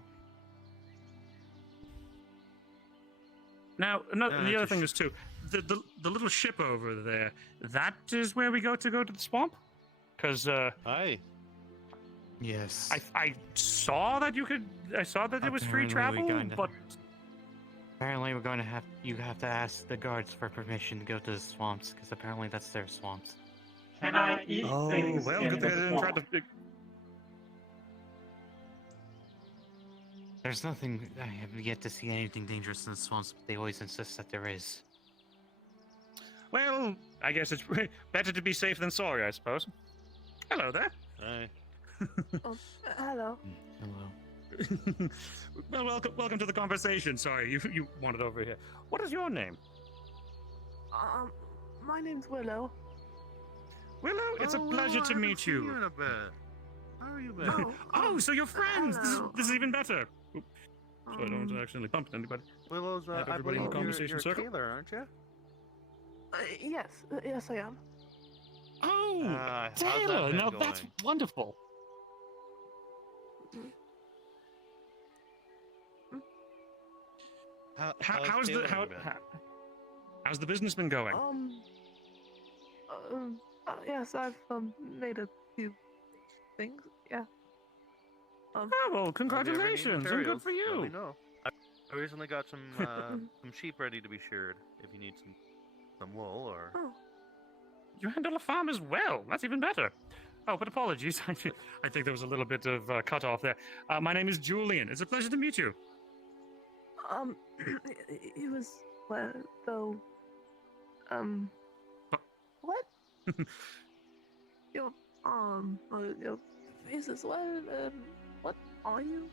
Now, the other thing is too, the little ship over there. That is where we go to the swamp, because Hi. Yes. I saw that you could. I saw that it was free Apparently we travel, kinda- but Apparently we're going to you have to ask the guards for permission to go to the swamps, because apparently that's their swamps. Can I eat things well, in good thing I this didn't try swamp? to. There's nothing. I have yet to see anything dangerous in the swamps, but they always insist that there is. Well, I guess it's better to be safe than sorry, I suppose. Hello there. Hi. Oh, hello. Hello. Well, welcome to the conversation. Sorry, you wanted over here. What is your name? My name's Willow. Willow, it's a Oh, pleasure Willow, I to haven't meet seen you you. in a bit. How are you been? Oh, Oh, so you're friends. hello. This is even better. Oops, so I don't Um, accidentally bump into anybody. Willow's, Have I everybody in believe the conversation you're circle? Taylor, aren't you? yes, I am. Oh, how's that Taylor. been Now going? that's wonderful. How's Taylor been? how's the business been going? Yes, I've made a few things. Yeah. Oh, well, If you ever need congratulations and good materials, for let me you. know. I recently got some some sheep ready to be sheared. If you need some wool or. Oh, You handle a farm as well. That's even better. Oh, but apologies. I think there was a little bit of cut off there. My name is Julian. It's a pleasure to meet you. it was well though. What? Your your face as well. What are you?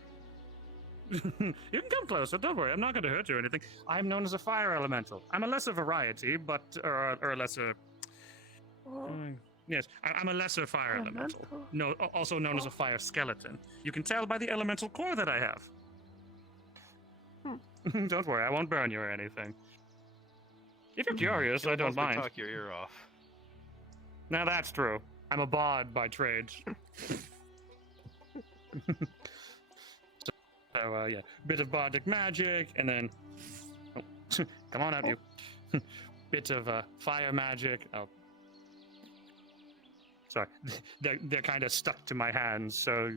You can come closer. Don't worry. I'm not going to hurt you or anything. I'm known as a fire elemental. I'm a lesser variety, but or a lesser. Oh, Yes, I'm a lesser fire elemental. elemental. No, also known as a fire skeleton. You can tell by the elemental core that I have. Don't worry, I won't burn you or anything. If you're curious, I don't mind. Talk your ear off. Now that's true. I'm a bard by trade. So yeah, bit of bardic magic, and then come on up, you. Bit of fire magic. Oh, sorry, they're kind of stuck to my hands, so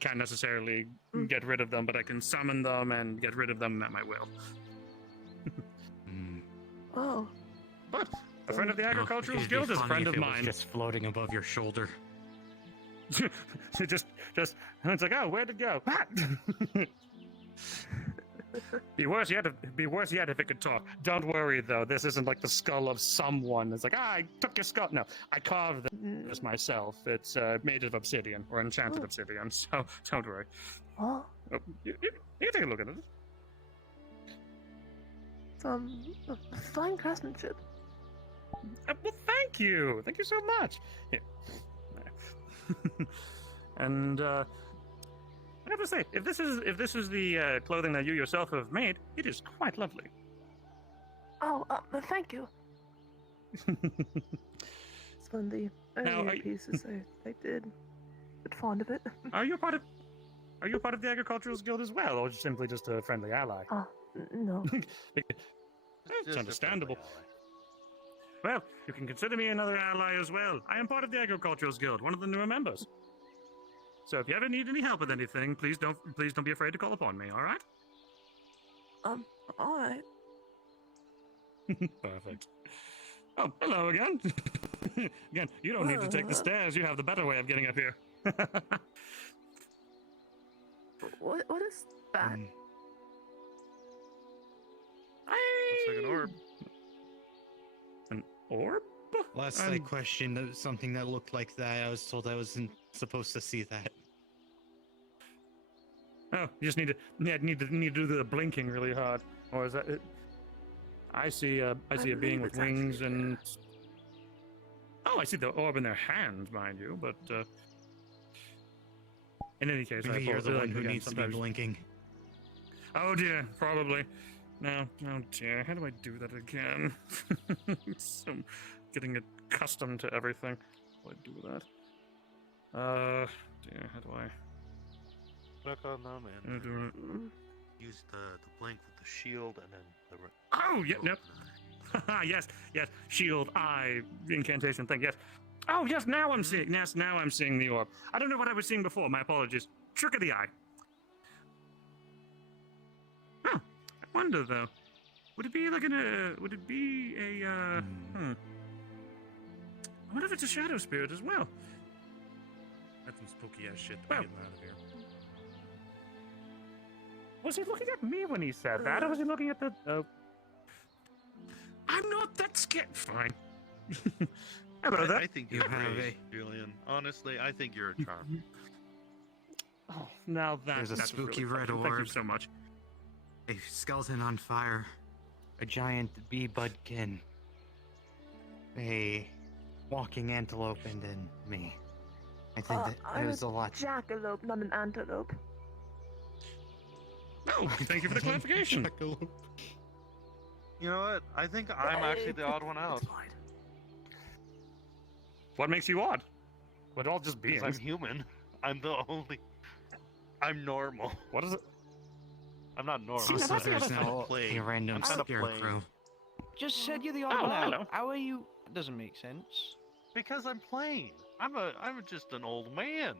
can't necessarily get rid of them, but I can summon them and get rid of them at my will. Oh, But a friend of the Agricultural It'd be Guild is a funny friend if of it was mine. just floating above your shoulder. just, it's like, oh, where'd it go? Be worse yet if it could talk. Don't worry though, this isn't like the skull of someone. It's like, I took your skull. No, I carved this myself. It's made of obsidian or enchanted obsidian, so don't worry. oh, Oh, you can take a look at it. it's fine craftsmanship. Well, thank you so much. Here. And I have to say, if this is the clothing that you yourself have made, it is quite lovely. Oh, thank you. It's one of the Now, earlier pieces I did. But fond of it. Are you part of the Agricultural Guild as well, or simply just a friendly ally? No. It's understandable. Well, you can consider me another ally as well. I am part of the Agricultural Guild, one of the newer members. So if you ever need any help with anything, please don't be afraid to call upon me. All right? All right. Perfect. Oh, hello again. Again, you don't need to take the stairs. You have the better way of getting up here. What is that? Looks like an orb. An orb? Last I questioned something that looked like that, I was told I wasn't supposed to see that. Oh, you just need to do the blinking really hard, or is that it? I see a being with wings and. Oh, I see the orb in their hand, mind you, but in any case, Maybe you're the one who needs to be sometimes. blinking. Oh dear, probably. No, oh dear, how do I do that again? So, I'm getting accustomed to everything. How do I do that? Dear, how do I? Look on them How and do I? use the blink with the shield and then the. Oh, yeah, yep. Yes, shield, eye, incantation thing, yes. Oh, yes, now I'm seeing, now I'm seeing the orb. I don't know what I was seeing before, my apologies. Trick of the eye. Huh, I wonder, though. Would it be like would it be a, wonder if it's a shadow spirit as well. That's some spooky ass shit. Well, out of here. Was he looking at me when he said that, or was he looking at the? I'm not that scared. Fine. Hello there. I think you're great, Julian. Honestly, I think you're a charm. Oh, now There's a that's spooky really red special. Thank you orb. so much. A skeleton on fire. A giant bee budkin. A walking antelope, and then me. I think that it was a lot. Jackalope, not an antelope. No, thank you for the clarification. You know what? I think I'm actually the odd one out. What makes you odd? We're all just beings. Because I'm human. I'm the only. I'm normal. What is it? I'm not normal. Also, there's I'm now plain. a random I'm kinda plain. scarecrow. Just said you're the odd one hello. out. How are you? It doesn't make sense. Because I'm plain. I'm just an old man.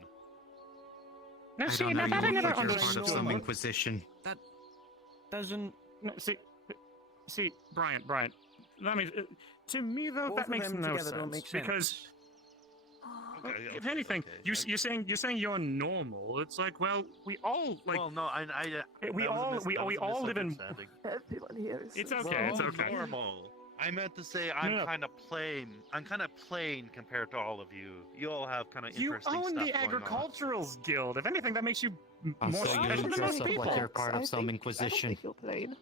Now, I see, don't now know, that I you never look like you're part understood. of some inquisition. That doesn't. No, see, Brian. Let me. To me, though, Both that of makes them no together sense don't make because. sense. If anything, you're saying you're normal. It's like, well, we all like. Well, no, we all live in. Everyone here is. It's so okay. small. It's okay. Normal. I meant to say I'm No. kind of plain. I'm kind of plain compared to all of you. You all have kind of You interesting own stuff the going on. Agriculturals Guild. If anything, that makes you more Also, special you than dress most up people. like you're part of some I inquisition. don't think you're plain.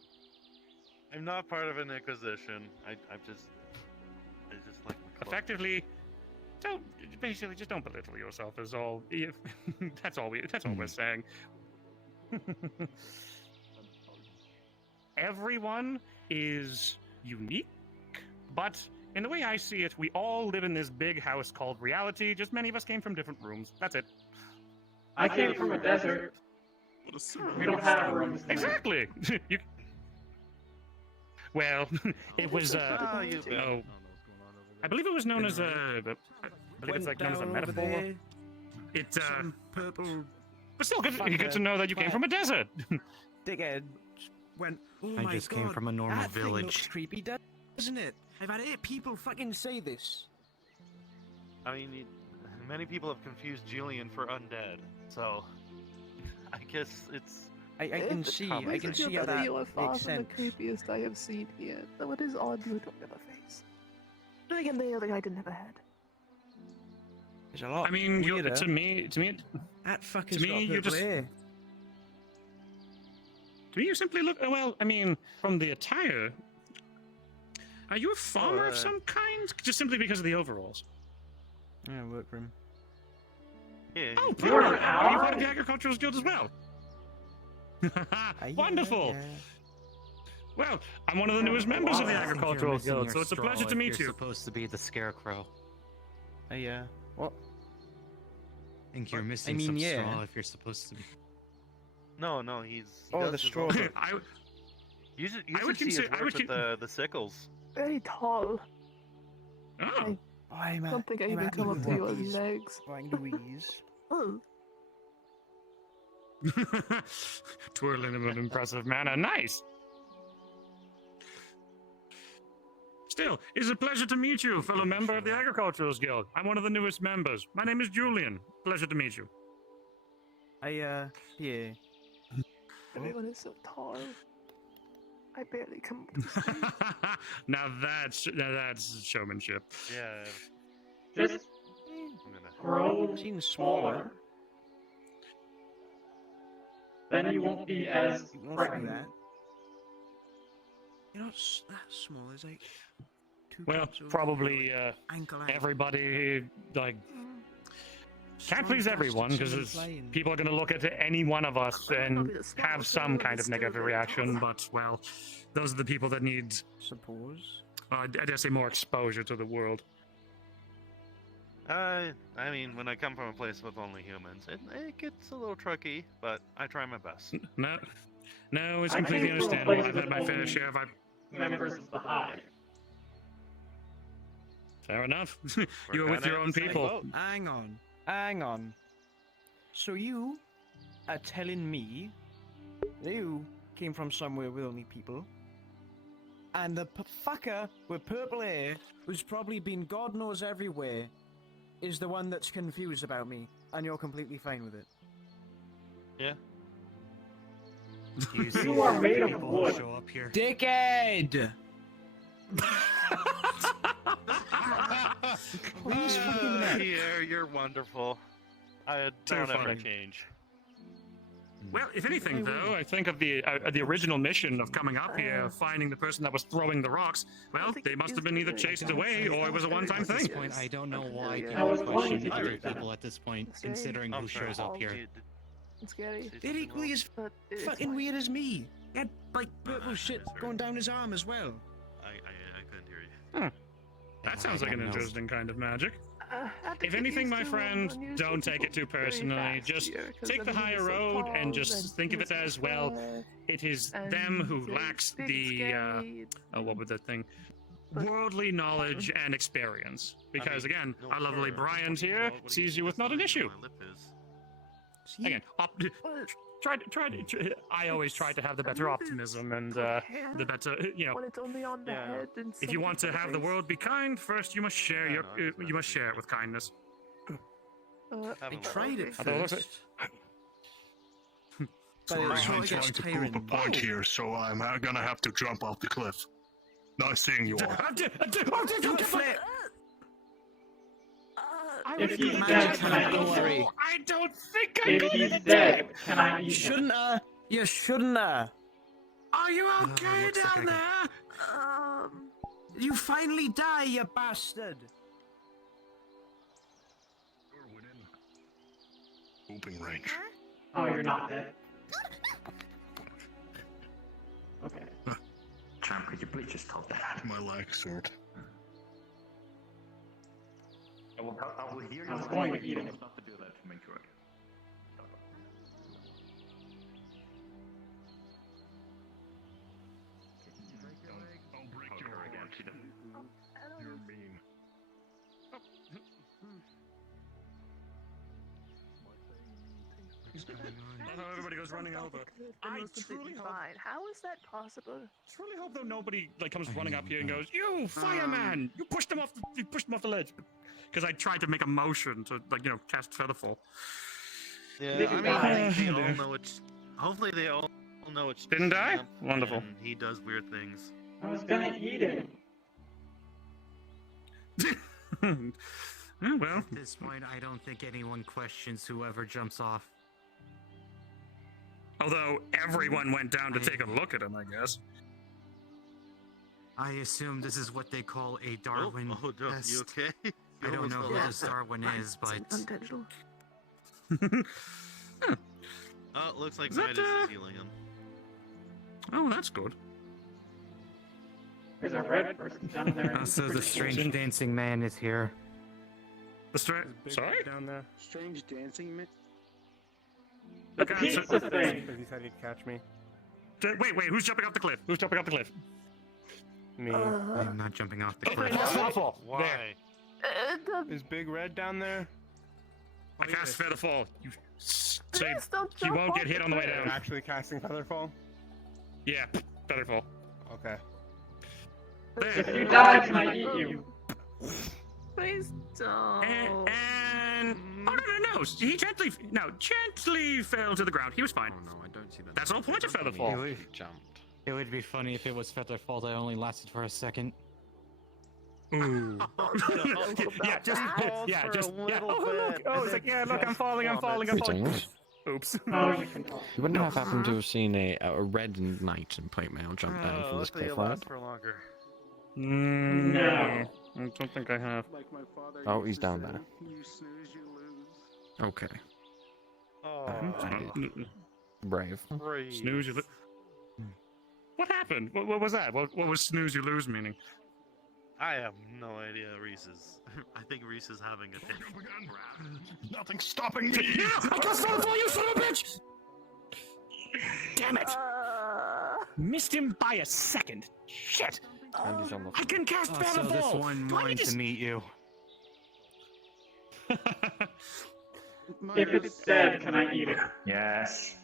I'm not part of an inquisition. I just like my clothes. Effectively, just don't belittle yourself. Is all. That's all we're saying. Everyone is unique, but in the way I see it, we all live in this big house called reality. Just many of us came from different rooms. That's it. I came from a desert. We don't have rooms. Exactly. You. Well, it was. you bet. Oh, I believe it was known as a. I believe it's like known as a metaphor. It's Some purple but still good to know that you came from a desert. dickhead went. Oh I my just God, came from a normal that thing looks village. creepy, doesn't it? I've had 8 people fucking say this. I mean, many people have confused Julian for undead, so I guess it's. I can see how that You are far makes from sense. the creepiest I have seen here, though it is odd you don't have a face. But again, the other guy didn't have a head. There's a lot. I mean, weirder. to me, That fucker's to got me, you purple just- hair. do you simply look? Well, I mean, from the attire, are you a farmer of some kind? Just simply because of the overalls? Yeah, I work for him. Yeah, Oh, You're are an you part of ally? the Agriculturals Guild as well? Wonderful. Well, I'm one of the newest members of the I think you're Agricultural missing Guild, your so it's a straw pleasure to if meet you're you. supposed to be the scarecrow. What? I think you're missing mean, some yeah. straw if you're supposed to be. No, he Oh, does the his straw. own- I, You should I would see his consider- I work would with the sickles. Very tall. oh, I don't think I even come up to your legs. Like Louise. Oh, twirling in an impressive manner. Nice. Still, it's a pleasure to meet you, fellow member of the Agriculturals Guild. I'm one of the newest members. My name is Julian. Pleasure to meet you. Yeah. everyone is so tall. I barely come up to the stage. now that's showmanship. Yeah. Just I'm gonna. grow Seems smaller. Then you won't be as You won't frightened. find that. You're not that small. It's like 2 Well, cups of probably ankle height. everybody like Strong can't please everyone bastards because flying. people are going to look at any one of us and have some kind of negative reaction. But well, those are the people that need, Suppose. I dare say, more exposure to the world. I mean, when I come from a place with only humans, it gets a little tricky, but I try my best. No, it's I completely came from a understandable. place I've had my with fair only share of. members of the Hive. Fair enough. We're You were with kinda your in own the same people. boat. Hang on. So you are telling me that you came from somewhere with only people, And the fucker with purple hair, who's probably been God knows everywhere, is the one that's confused about me, and you're completely fine with it. Yeah. You are made of People wood. show up here. Dickhead! Please fucking that. Pierre, you're wonderful. I don't ever change. Well, if anything, though, I think of the original mission of coming up here, finding the person that was throwing the rocks. Well, they must have been either chased away or it was a one-time At this thing. point, I don't know why I was people going question to other do that. people at this point, It's considering I'm who sorry. shows up here. It's scary. They're equally as But it's fucking fine. weird as me. He had, like, purple I shit misheard. going down his arm as well. I couldn't hear you. That sounds like an interesting kind of magic. I have to If get anything, used my to friend, unusual don't take it too people very personally. fast Just here, 'cause take the everything higher is so road and tall just think of it it's as, so well, flat, it is and them who it's lacks big, the, scary, what was that thing? but- Worldly knowledge and experience. Because, I mean, again, no, our lovely sure. Brian here What do you sees you think with not an this issue. my lip is? Again, But I always try to have the better optimism and the better, when it's only on the Yeah. head and if you want to something have the face, world be kind, first you must share Yeah, no, I understand. you must share it with kindness. Haven't I looked. tried it Although it looks first. Sorry, it's I'm like trying it's to prove a tiring. point here, so I'm gonna have to jump off the cliff. Nice seeing you all. Do it, Flip! If he's dead, can I Don't eat worry. him? I don't think I If got he's it. dead, can I You eat him? shouldn't You shouldn't Are you okay looks like down I there? You finally die, you bastard! You're within whooping range. Oh, you're not dead. Okay. Champ, could you please just hold that? My lag sword. I will hear you. I was going to eat him. Not to do that to make sure. I'll break your heart. You're mean. Everybody goes running over. I truly hope. fine. How is that possible? Truly hope though nobody comes running up here and goes, "You fireman! You pushed him off the ledge." Because I tried to make a motion to cast Featherfall. Yeah, Did I you mean, die? they all know it's. Hopefully, they all know it's. Didn't die? him, Wonderful. and he does weird things. I was gonna eat him. Well, At this point, I don't think anyone questions whoever jumps off. although everyone went down to take a look at him, I guess. I assume this is what they call a Darwin Oh, Joe, test. you okay? I You don't almost know fell who off. this Darwin is, but Unintentional. Oh, it looks like Is that, Midas is healing him. Oh, that's good. There's a red person down there. so the strange dancing man is here. Sorry? Down there. Strange dancing man. The Okay, pizza thing. Because he said he'd catch me. Wait, who's jumping off the cliff? Who's jumping off the cliff? Me. I'm not jumping off the cliff. Featherfall. Why? Is Big Red down there? I cast Featherfall. You say Please don't he jump won't off get hit the on the way cliff. down. Actually casting Featherfall? Yeah, Featherfall. Okay. If you die, can I eat you? Please don't. And oh no! He gently fell to the ground. He was fine. Oh no, I don't see that. That's the whole point of Featherfall. Jumped. It would be funny if it was Featherfall that only lasted for a second. Ooh. yeah, just yeah. Oh look! Oh, it's like yeah, look, I'm falling. Oops. Oh, you can talk. You wouldn't have happened to have seen a red knight in plate mail jump down from this Luckily cliff, it right? lasts for longer. No, I don't think I have. Like my father Oh, he's down there. You snooze, you lose. Okay. Oh, Brave. praise. Snooze, you lose. What happened? What was that? What was snooze you lose meaning? I have no idea, Reese's. I think Reese is having a thing. Nothing's stopping me. I cast Featherfall, you son of a bitch! Damn it! Missed him by a second. Shit! And he's on the I can cast So Featherfall. this one Do I wanted just- to meet you. If it's dead, can I eat it? Yes.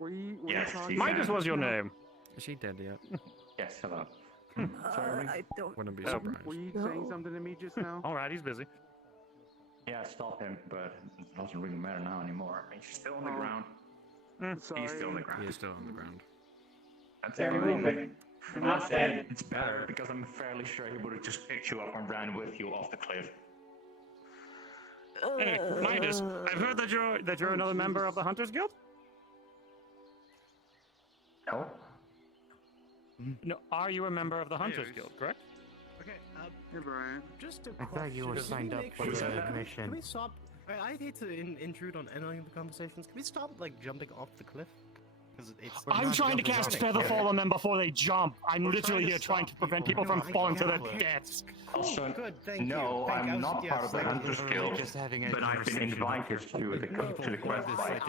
Were you Yes, talking you Midas was your name. Is she dead yet? Yes, hello. I don't. Wouldn't be Oh. surprised. Were you No. saying something to me just now? All right, he's busy. Yeah, I stopped him, but it doesn't really matter now anymore. I mean, he's still on the Oh. ground. Sorry. He's still on the ground. He is still on the ground. That's They're everything. moving. They're not dead. It's better because I'm fairly sure he would have just picked you up and ran with you off the cliff. Hey, Midas, I've heard that you're another member of the Hunters Guild. No? No, are you a member of the Hunters Yes. Guild? Correct. Hey, Brian. Just a I thought you were question. signed Can up we for make the sure- mission. Can we stop? I hate to intrude on any of the conversations. Can we stop like jumping off the cliff? Because it's. I'm trying to cast Featherfall on them before they jump. I'm We're literally trying to here trying to stop prevent people. people No, from I falling to get their it. deaths. Also, Good, thank you. no, Thank you. I'm not Yes, part of the thank you. Hunters We're Guild, just having a but I've been conversation. invited to the quest by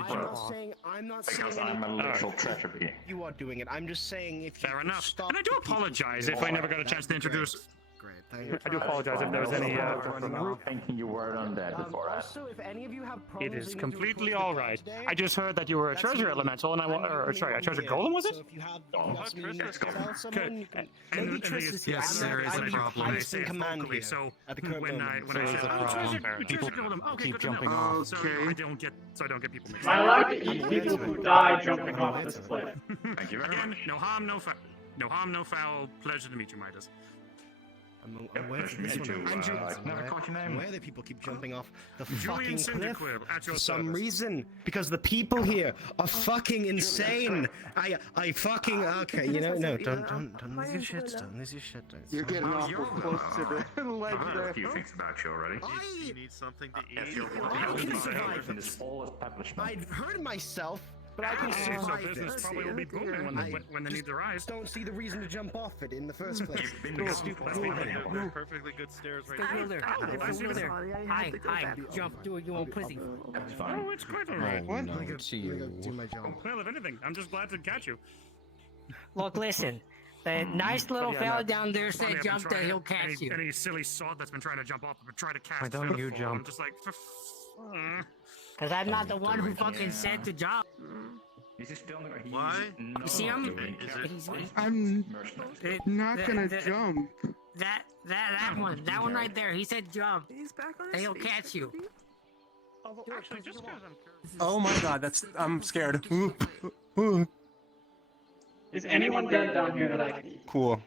I'm not because saying I'm a anything. literal treasury. You are doing it. I'm just saying if you Fair could enough. stop And I do the people- apologize if I never got a chance to introduce. Great, thank you. I do apologize if there was any. I'm thinking you were undead beforehand. Also, if any of you have It problems, is you need to completely report all to the right. today, I just heard that you were a that's treasure me. elemental, and I want. I'm the Or only sorry, a one treasure here. golem was it? So if you have Oh, something you need Tristan's to tell golem. someone, you can. Maybe And Tris the- is here. yes, I'm there not- is a I'm the problem. I highest say in it command vocally, here so at the current when I moment. when I So say is it oh, a treasure, problem? treasure golem, okay, Keep good to know. jumping off. So I don't get people mixed Am I up. allowed to eat people who die jumping off this cliff? Thank you very Again, much. no harm, no foul. No harm, no foul. Pleasure to meet you, Midas. I'm aware Pleasure of this to meet one. you, Andrew, I've never caught your I'm name. aware that people keep jumping off the Julian fucking cliff Cinderquill, at your for some service. reason because the people here are fucking insane. I fucking okay. You know, no, don't lose your shit. Don't lose your shit. You're getting awful close to the ledge I've heard a there. few things about you already. You need something to Yes, eat. you're I one of can the survive founders in it. this whole establishment. I've hurt myself, but I can So survive business it. probably will be booming when the needs arise. Don't see the reason to jump off it in the first place. You've been gone for so many hours. There are perfectly good stairs right Stay there. there. I see this. Hi, jump, do your own pussy. That's fine. Oh, it's quite alright. Oh, no, I gotta it's I gotta you. do my job. Well, if anything, I'm just glad to catch you. Look, listen. The nice little Yeah, fella no. down there Funny, said I've been jump there, trying- he'll catch you. Any silly sod that's been trying to jump off and try to cast. Why don't you Featherfall, jump? I'm just like, Because I'm not the one who fucking said to jump. This is still not. Why? No, See him? Is it? He's- I'm it- not the- gonna the- jump. That one right there. He said jump. He's back on And his he'll feet. catch you. Although, actually, just because I'm curious. Oh my god, I'm scared. Is anyone dead down here that I can eat? Cool.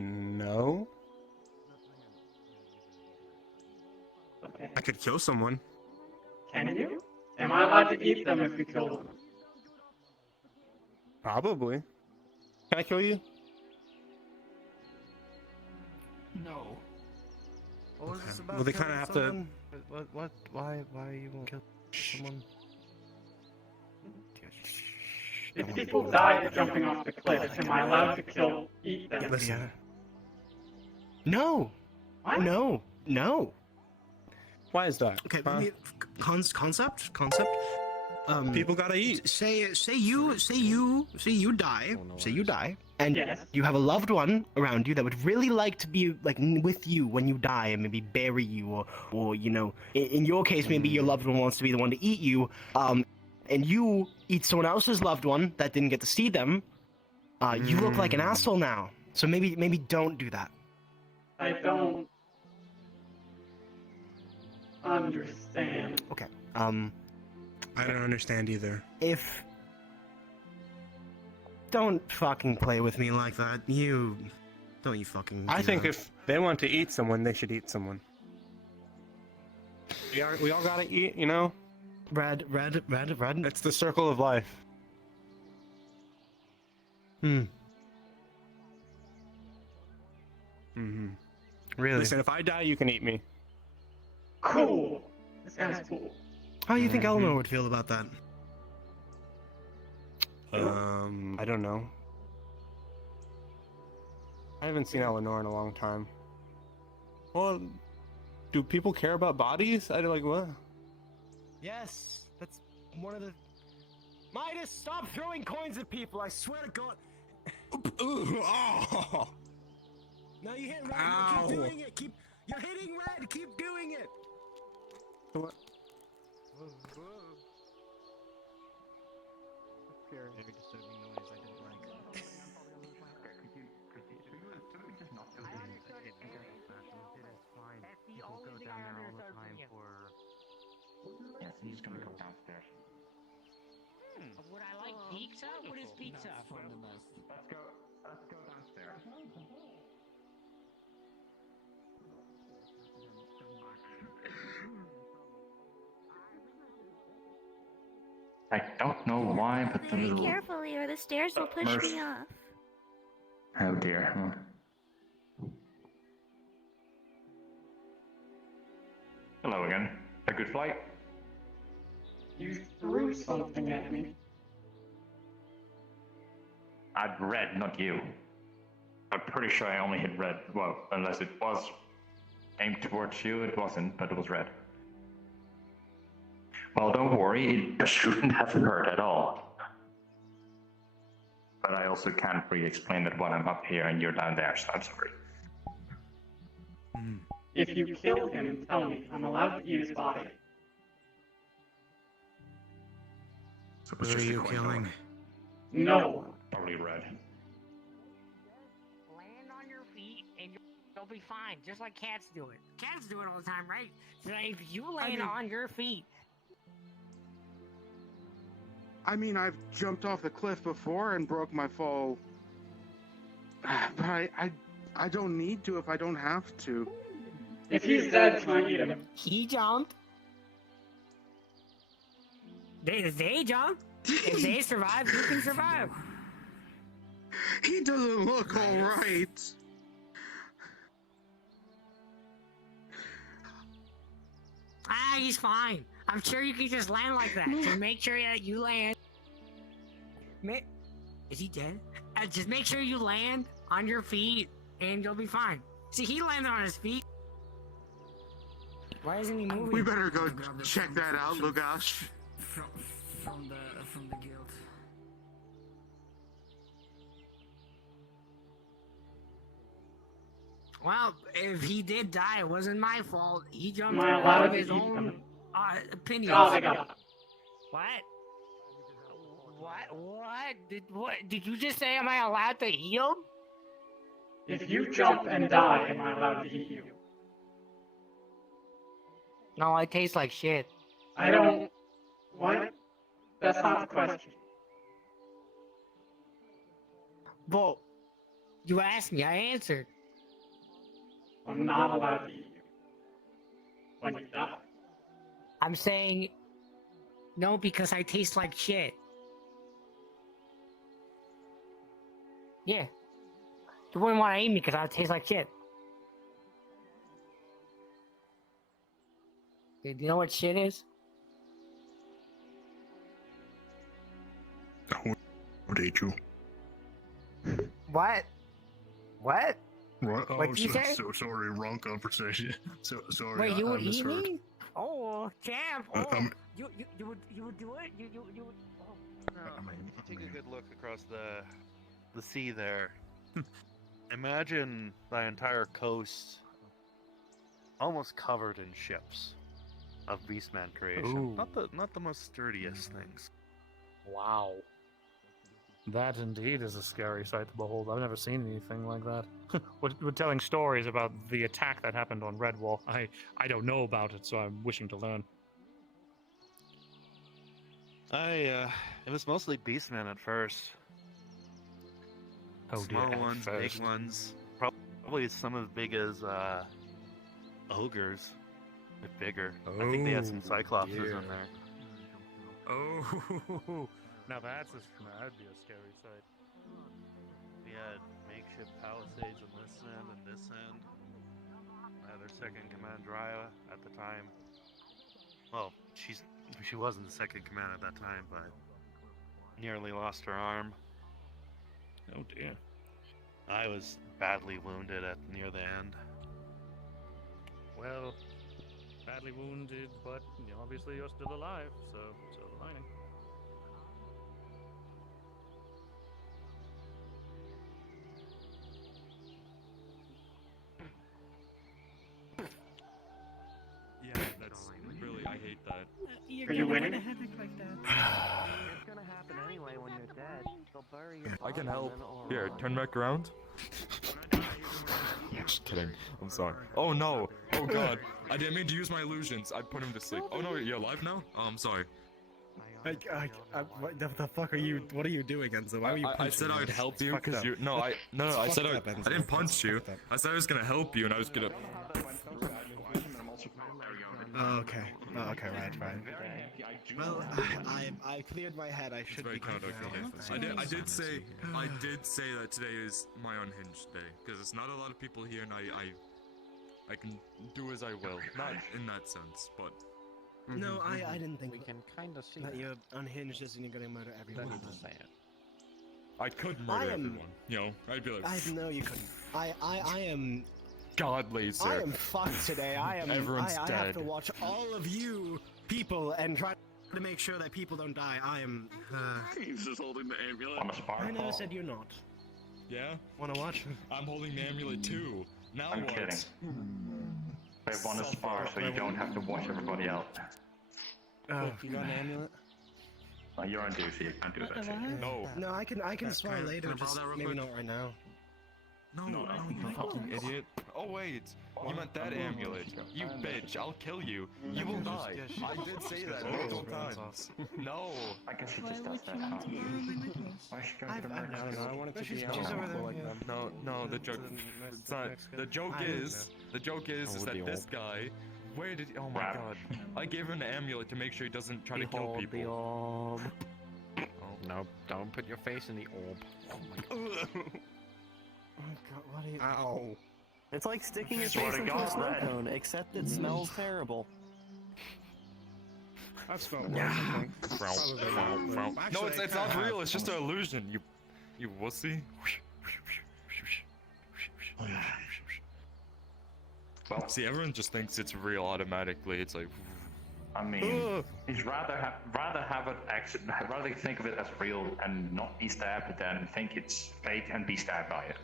No. Okay. I could kill someone. Can you? Am I allowed to eat them if we kill them? Probably. Can I kill you? No. What was this about? Well, they kinda killing have to- someone? What? Why you won't kill someone? If people die jumping off the cliff, am I allowed to eat them? Listen. No. What? No. Why is that? Okay. Huh? Concept. People gotta eat. Say you die. Oh, no Say you worries. die, and Yes. you have a loved one around you that would really like to be like with you when you die and maybe bury you, or you know, in your case maybe your loved one wants to be the one to eat you. And you eat someone else's loved one that didn't get to see them. You look like an asshole now. So maybe don't do that. I don't understand. Okay. I don't understand either. If don't fucking play with me like that. You fucking. I do think that. if they want to eat someone, they should eat someone. We all gotta eat, you know? Red. It's the circle of life. Hmm. Mm-hmm. Really? Listen, if I die, you can eat me. Cool. This guy's cool. How do you think Eleanor would feel about that? I don't know. I haven't seen Eleanor in a long time. Well, do people care about bodies? I like what? Yes, that's one of the. Midas, stop throwing coins at people! I swear to God. Oh. No, you hit red. Ow. Keep doing it. You're hitting red. Keep doing it. What? Very disturbing noise I didn't like. It is fine. People go down there all the time for. Yes, he's gonna go downstairs. Would I like pizza? What is pizza? Let's go downstairs. I don't know why, but the Very little. carefully, or the stairs will push me off. Oh dear. Hello again. A good flight? You threw something at me. I'd red, not you. I'm pretty sure I only hit red. Well, unless it was aimed towards you, it wasn't, but it was red. Well, don't worry, it shouldn't have hurt at all. But I also can't really explain that when I'm up here and you're down there, so I'm sorry. If you kill him, tell me. I'm allowed to eat his body. So Who are you killing? No. Probably red. Land on your feet and you'll be fine, just like cats do it. Cats do it all the time, right? So if you land on your feet. I mean, I've jumped off the cliff before and broke my fall. But I don't need to if I don't have to. If he's dead, can I eat him? He jumped. They jumped. If they survive, you can survive. He doesn't look alright. Ah, he's fine. I'm sure you can just land like that. Just make sure that you land. Is he dead? Just make sure you land on your feet, and you'll be fine. See, he landed on his feet. Why isn't he moving? We better go check that out, Lugash. From the guild. Well, if he did die, it wasn't my fault. He jumped out of his own opinion. What? What? Did you just say, am I allowed to heal? If you jump and die, am I allowed to eat you? No, I taste like shit. I don't... What? That's not the question. Well, you asked me, I answered. I'm not allowed to eat you. When you die. I'm saying... No, because I taste like shit. Yeah. You wouldn't want to eat me because I taste like shit. Do you know what shit is? I would eat you. What? What? What? Oh, What'd you say? so sorry, wrong conversation. So sorry. Wait, you I would eat misheard. me? Oh, champ! Oh, you would do it? You would? Oh. Take a good look across the sea there. Imagine the entire coast almost covered in ships of Beastman creation. Ooh. Not the most sturdiest things. Wow. That indeed is a scary sight to behold. I've never seen anything like that. We're telling stories about the attack that happened on Redwall. I don't know about it, so I'm wishing to learn. It was mostly Beastmen at first. Oh dear, Small at ones, first. big ones. Probably some as big as ogres. If bigger. I think they had some cyclopses dear. in there. Oh, now that'd be a scary sight. We had makeshift palisades on this end and this end. I had our second command Raya at the time. Well, she wasn't the second command at that time, but nearly lost her arm. Oh dear. I was badly wounded near the end. Well, badly wounded, but obviously you're still alive, so silver lining. Yeah, that's really. I hate that. Are you winning? It's gonna happen anyway when you're dead. They'll bury your I can body help. and then it'll Here, rot. turn back around. Just kidding. I'm sorry. Oh no. Oh god. I didn't mean to use my illusions. I put him to sleep. Oh no, you're alive now? Oh, I'm sorry. What the fuck are you? What are you doing, Enzo? Why were you? I said I would help you because you. No, I said I didn't punch you. I said I was gonna help you, and I was gonna. Oh, okay. Oh, okay. Right. Well, I cleared my head. I should be. I did say that today is my unhinged day because it's not a lot of people here, and I can do as I will. Not in that sense, but. No, I didn't think we can kind of see that you're unhinged isn't gonna murder everyone. That's sad. I could murder everyone. You know, I'd be like. I know you couldn't. I am. Godly, sir. I am fucked today. Everyone's I dead. have to watch all of you people and try to make sure that people don't die. I am. He's just holding the amulet. I never said you're not. Yeah? Wanna watch? I'm holding the amulet too. Now I'm what? kidding. I want to spar so you don't have to watch everybody out. You got an amulet? You're on duty, you can't do that shit. No. No, I can spar can I later. borrow Just that real maybe quick? not right now. No, you fucking idiot. Oh wait, you meant that amulet. You bitch, I'll kill you. You will die. I did say that multiple times. No. I guess he just does that. Why should go to the I don't know. I wanted to be She's over there. like them. No, the joke. It's not. The joke is that this guy. Where did? Oh my god! I gave him an amulet to make sure he doesn't try to kill people. The orb. No, don't put your face in the orb. Oh god, what are you? Ow. It's like sticking your Swear face to into a God, snow Red. cone, except it smells terrible. I've smelled worse, No, it's not real. It's just an illusion. You wussy. Well, see, everyone just thinks it's real automatically. It's like. I mean, he'd rather have it actually, rather think of it as real and not be stabbed than think it's fake and be stabbed by it.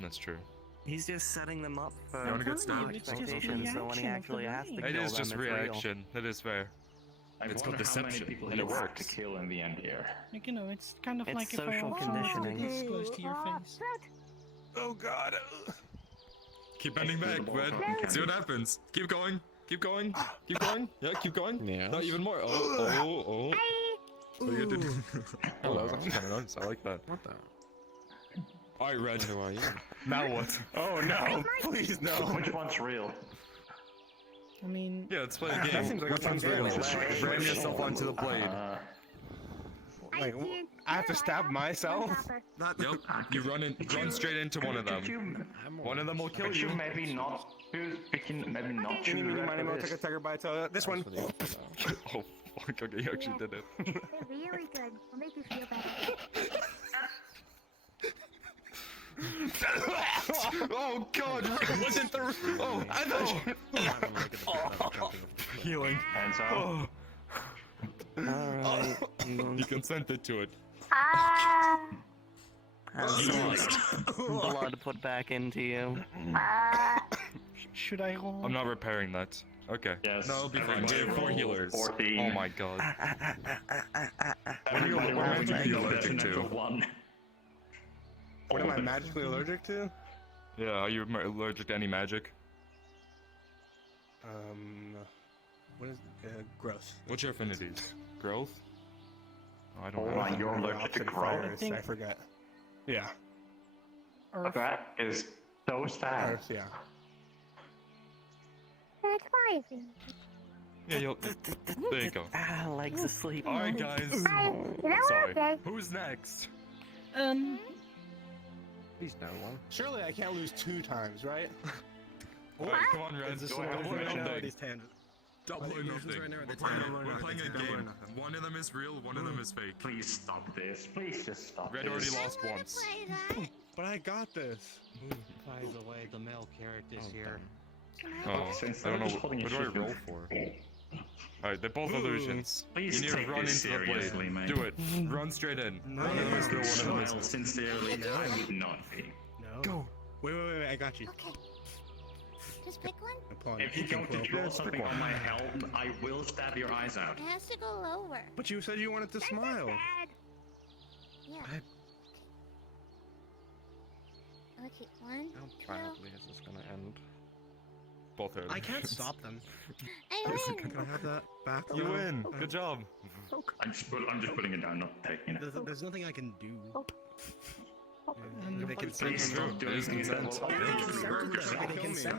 That's true. He's just setting them up for You wanna get stabbed? expectations, so when he actually has to kill It them, is just it's real. reaction. It is fair. It's called deception, and it works. To kill in the end here. Like, you know, it's kind of It's like social if I walk conditioning. this close to your face. Oh god. Keep bending back, Red. See what happens. Keep going. Keep going. Keep going. Yeah, keep going. Yeah. Not even more. Oh. What are you doing? Oh, that was actually kind of nice. I like that. What the? Alright, Red. Who are you? Now what? Oh no! Please no. Which one's real? I mean, Yeah, let's play a game. That seems like a fun game. Just ram yourself onto the blade. Like, I have to stab myself? Yep. You run straight into one of them. One of them will kill you. Maybe not. Maybe not choose Eeny, meeny, Red miny, for moe, this. ticker, ticker, bite, this one. Oh fuck! Okay, you actually did it. They're really good. Will make you feel better. Oh god! Wasn't the? Oh, I thought. Healing. Hands up. Alright. You consented to it. Blood put back into you. should I roll? I'm not repairing that. Okay. Yes. No, it'll be fine. We have 4 healers. 14. Oh my god. What are you magically allergic to? What am I magically allergic to? Yeah, are you allergic to any magic? What is growth? What's your affinities? Growth? Oh, I don't Oh know. my, you're allergic to growth. I forget. Yeah. That is so sad. Earth, yeah. That's fine. Yeah, there you go. Legs asleep. Alright, guys. Sorry. Who's next? Please no one. Surely I can't lose 2 times, right? Alright, come on, Red. This Go is ahead. double or Double nothing? nothing. Double or illusions nothing. right now are the We're playing a game. One of them is real, one of them is fake. Please stop this. Please just stop Red this. already lost once. But I got this. By the way, the male character's here. Oh, I don't know. What do I roll for? Alright, they're both illusions. Please you need to take run this into the seriously, blade. mate. Do it. Run straight in. One of them is real, one of them is Sincerely, I would not be. No. Go. Wait, I got you. Just pick one. If you don't draw something on my helm, I will stab your eyes out. It has to go lower. But you said you wanted to smile. Yeah. Okay, one, How two. badly is this gonna end? Both early. I can't stop them. I win. Can I have that back? You win. Good job. I'm just putting it down, not taking it. There's nothing I can do. They can Please stop doing consent.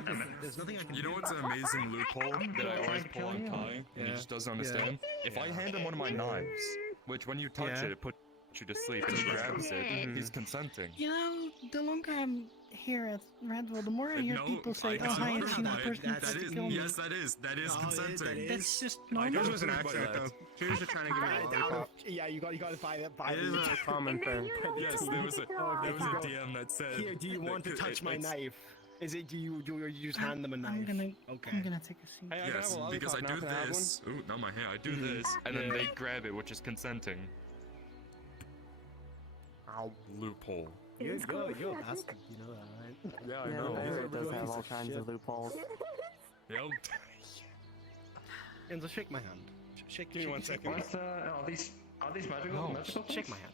that. There's nothing I can You know do. what's an amazing loophole that I always pull on Kai, and he just doesn't understand? If I hand him one of my knives, which when you touch it, it puts you to sleep, and he grabs it, he's consenting. You know, the longer I'm here at Redwood, the more I hear people say, "Oh, hi, I've seen the person who tried to kill me." Yes, that is consenting. That's just Yours normal. was an accident, though. She was just trying to give me a lollipop. Yeah, you got to buy that. It is a common thing. Yes, there was a DM that said. Here, do you want to touch my knife? Is it? Do you just hand them a knife? I'm gonna take a seat. Hey, Yes, because I do this. Ooh, not my hair. I do this, and then they grab it, which is consenting. Ow. Loophole. You're a bastard, you know that, right? Yeah, I know. It does have all kinds of loopholes. Yep. Enzo, shake my hand. Give me 1 second. Are these magical? magical Shake things? my hand.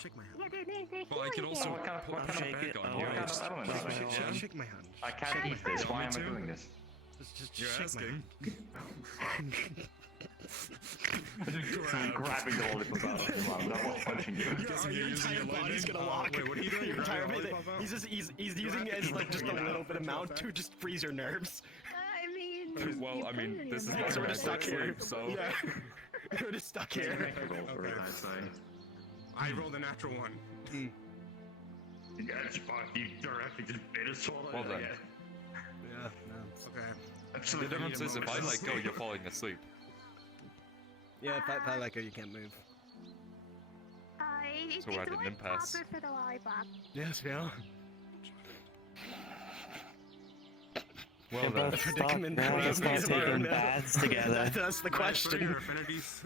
Shake my hand. Well, I can also What kind of put a bag on you. what kind of element is it? Shake my hand. I can't eat this. Why am I doing this? Just You're shake my asking. hand. I'm grabbing the lollipop out of his mouth. I'm not punching you. Your entire body's gonna lock. Wait, what are you doing? Your You're entire grabbing a body. lollipop out? He's using it as like just a little bit amount to just freeze your nerves. I mean. Well, I mean, this is You're my sort of magic stuck here. sleep, so. Yeah. You're sort of stuck here. I rolled a natural 1. Yeah, it's fine. You directly just bit a swallow. Well done. Yeah. Okay. The Absolutely. difference is if I let go, you're falling asleep. Yeah, if I let go, you can't move. It's So we're at an like impasse. proper for the lollipop. Yes, we are. Well They then. both stop, predicament now we they have start made of our taking own. baths together. That's the question. affinities.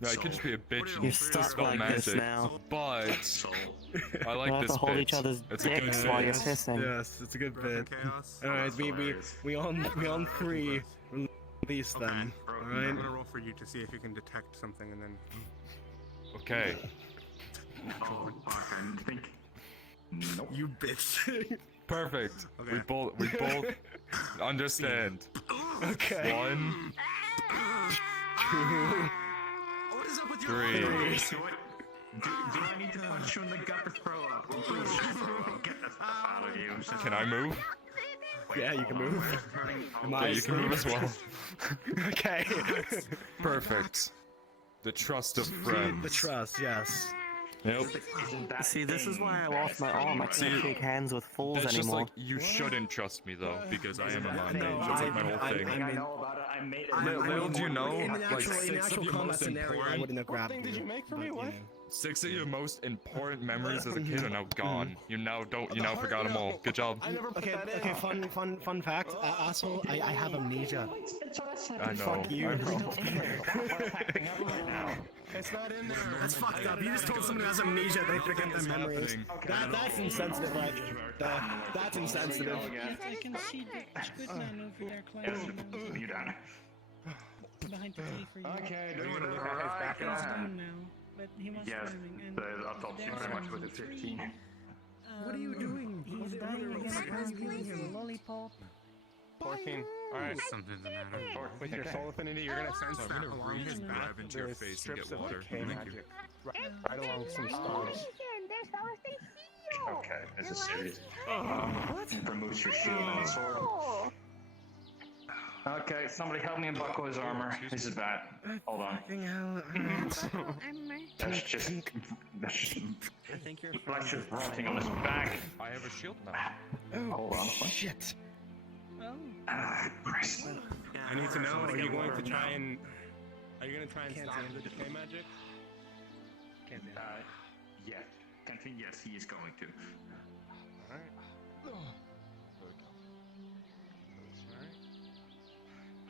No, I could just be a bitch You're and stuck spell like magic. this now. But I like You'll have this to hold bit. each other's It's a good dicks bit. while you're pissing. Yes, it's a good bit. Chaos. Alright, we on 3 release them. I'm Alright. gonna roll for you to see if you can detect something, and then. Okay. Oh, fuck. I think. Nope. You bitch. Perfect. Okay. We both understand. Okay. 1, What is up with 3. Do I need to punch you in the gut to throw up? Please throw up. Get the stuff out of you. Can I move? Yeah, you can move. Okay, you can move as well. Okay. Perfect. The trust of friends. The trust, yes. Yep. See, this is why I lost my arm. I can't See, shake hands with fools That's just anymore. like, you shouldn't trust me though, because I am a mind No, mage. That's like my whole thing. I know about it. I made it. Little do you know, in the like, actual combat scenario, I wouldn't have grabbed you. Did you make for me? What? 6 of your most important memories as a kid are now gone. You now forgot them all. Good job. Okay, fun fact. Asshole, I have amnesia. I know. Fuck you. I know. It's not in there. That's fucked up. You just told someone who has amnesia they forget their memories. That's insensitive, right? That's insensitive. Yes, I can see the good man over there climbing You down. behind the tree for you. Okay, Do you want to look at his back He's and down now, but he was Yes, climbing. And the autopsy there's very much one with the tree. 15. What are you doing? He's dying again. I'm giving him a lollipop. 14. Alright. Something's the matter. With your soul affinity, you're gonna sense So I'm that gonna along reach his back. grab into your there's face and strips get of water. decay Thank magic right along some stars. There's fellas they seal. Okay, this is serious. What? Removes your shield and sword. Okay, somebody help me unbuckle his armor. This is bad. Hold on. That's just I think you're flesh just rotting on his back. I have a shield now. Hold on. Shit. Oh. Christ. I need to know, are you going to try and stop the decay magic? Can't do Yes. Continue. Yes, he is going to. Alright.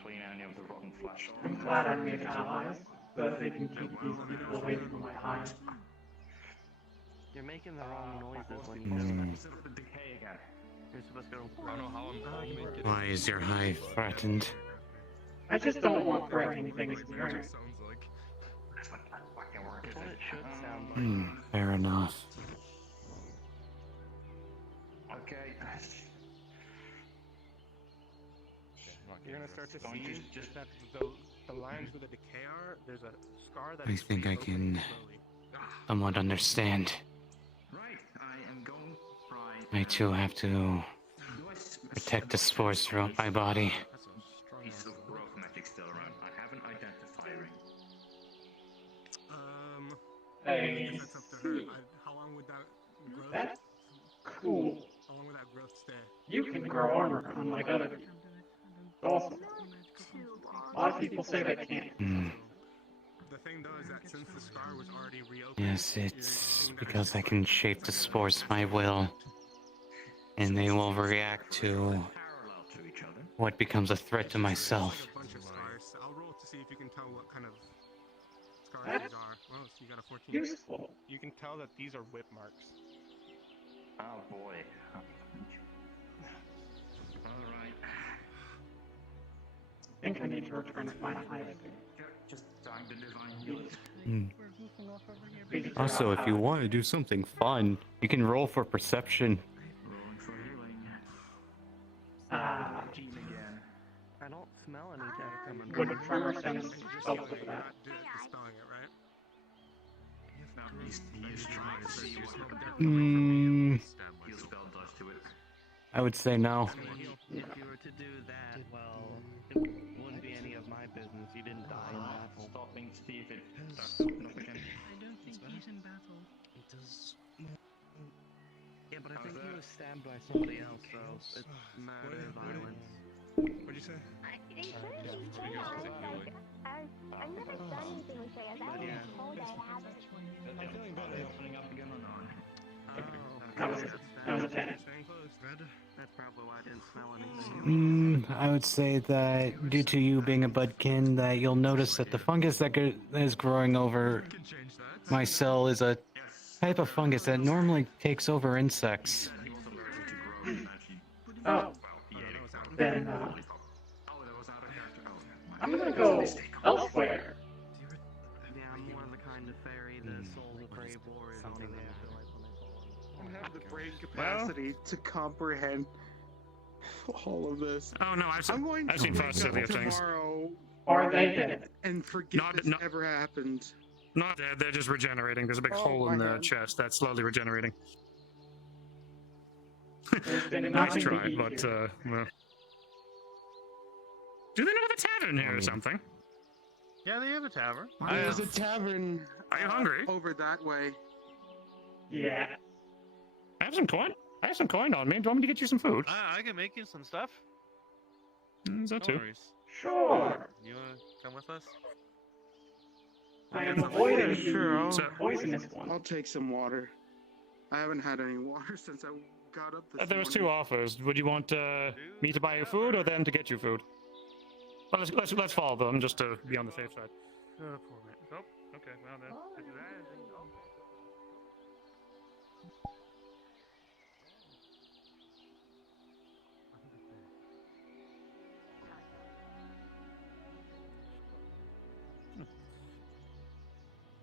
Clean any of the rotten flesh. I'm glad I made allies, so that they can keep these people away from my hive. You're making the wrong noises when you Most do that. opposite of the decay again. You're supposed to go. I don't know how I'm going to make it. Why is your hive threatened? I just don't want threatening things near it. Sounds like. That's what fucking work is. That's what it should sound like. Fair enough. Okay. You're gonna start to Don't see just that the lines where the decay are. There's a scar that. I think I can somewhat understand. Right, I am going right. I too have to protect the spores throughout my body. Pieces of growth magic still around. I haven't identified. Hey, That's up to her. How long would that growth? that's cool. How long would that growth stay? You can grow armor unlike other people. Awesome. A lot of people say they can't. The thing though is that since the scar was already reopened. Yes, it's because I can shape the spores to my will, and they will react to what becomes a threat to myself. A bunch of scars. I'll roll to see if you can tell what kind of scars these are. Well, so you got a 14. Useful. You can tell that these are whip marks. Oh boy. Alright. I think I need to return to my hive. Just time to divine heal. Also, if you want to do something fun, you can roll for perception. Rolling for healing. Again. I don't smell anything coming. Would a tremor sense help with You're that? not dispelling it, right? No, he's trying to see what heal spell does to it. I would say no. If you were to do that, well, it wouldn't be any of my business. You didn't die in battle. Stopping to see if it does something up again. I don't think he's in battle. It does. Yeah, but I think he was stabbed by somebody else, so it's murder, violence. What'd you say? I've never done anything with Shreyas. I was told I haven't. I'm feeling better opening up again or not? That's probably why I didn't smell anything. I would say that due to you being a budkin, that you'll notice that the fungus that is growing over my cell is a type of fungus that normally takes over insects. Oh. Then, I'm gonna go elsewhere. Yeah, I'm more the kind of fairy the souls of brave warriors something they feel like when they fall. I have the brain capacity to comprehend all of this. Oh no, I'm going I've to seen far wake sillier up things. tomorrow Are they dead? and forget this ever happened. Not dead, they're just regenerating. There's a big hole in the chest that's slowly regenerating. Nice try, but well. Do they not have a tavern here or something? Yeah, they have a tavern. There's a tavern. Are you hungry? Over that way. Yeah. I have some coin. I have some coin on me. Do you want me to get you some food? I can make you some stuff. Is that No too? worries. Sure. You wanna come with us? I am avoiding Sure, the poisonous one. I'll take some water. I haven't had any water since I got up this There was two morning. offers. Would you want me to buy you food or them to get you food? Well, let's follow them just to be on the safe side. Poor man. Oh, okay. Well then.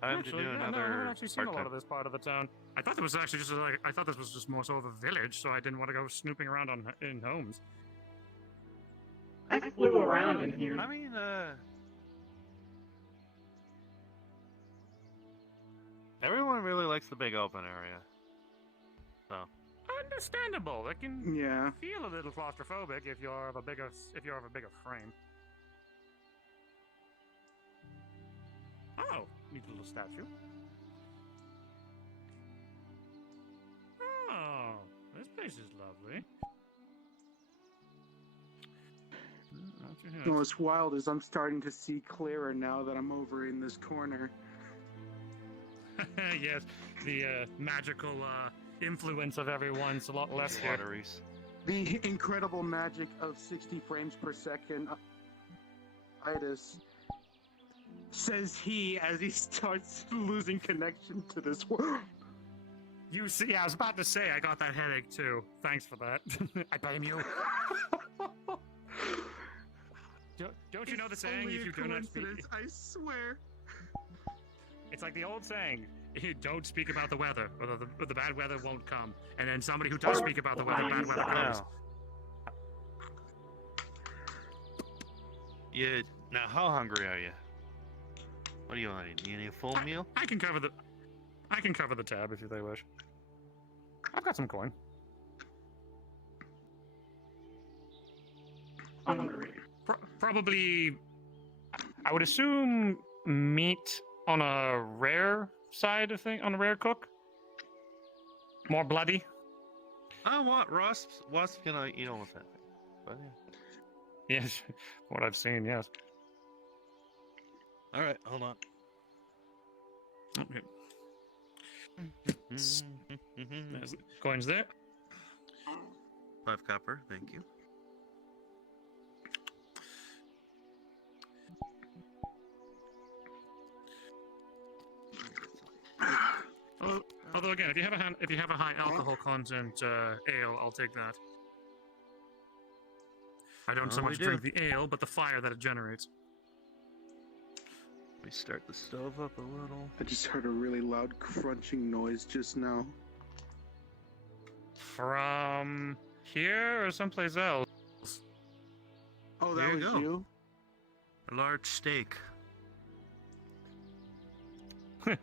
Time to do No, I another haven't actually seen a lot part-time. of this part of the town. I thought it was actually just like I thought this was just more sort of a village, so I didn't want to go snooping around in homes. I flew around in here. I mean, everyone really likes the big open area. So. Understandable. It can Yeah. feel a little claustrophobic if you're of a bigger frame. Oh, neat little statue. Oh, this place is lovely. What's wild is I'm starting to see clearer now that I'm over in this corner. Yes, the magical influence of everyone's a lot less here. The incredible magic of 60 frames per second. Itis, says he as he starts losing connection to this world. You see, I was about to say I got that headache too. Thanks for that. I blame you. Don't you know the saying? Only If you a do not speak, coincidence, I swear. it's like the old saying: you don't speak about the weather, or the bad weather won't come. And then somebody who does speak about the weather, bad weather comes. Yeah. Now, how hungry are you? What do you want? You need a full meal? I can cover the tab if they wish. I've got some coin. Hungry. Probably, I would assume meat on a rare side of thing, on a rare cook. More bloody. Oh, what? Wasps can eat almost anything. But yeah. Yes, what I've seen, yes. All right, hold on. Okay. There's the coins there. 5 copper, thank you. Although again, if you have a high alcohol content ale, I'll take that. I don't so much drink the ale, but the fire that it generates. Let me start the stove up a little. I just heard a really loud crunching noise just now. From here or someplace else? Oh, that Here was you go. you? A large steak. Oh,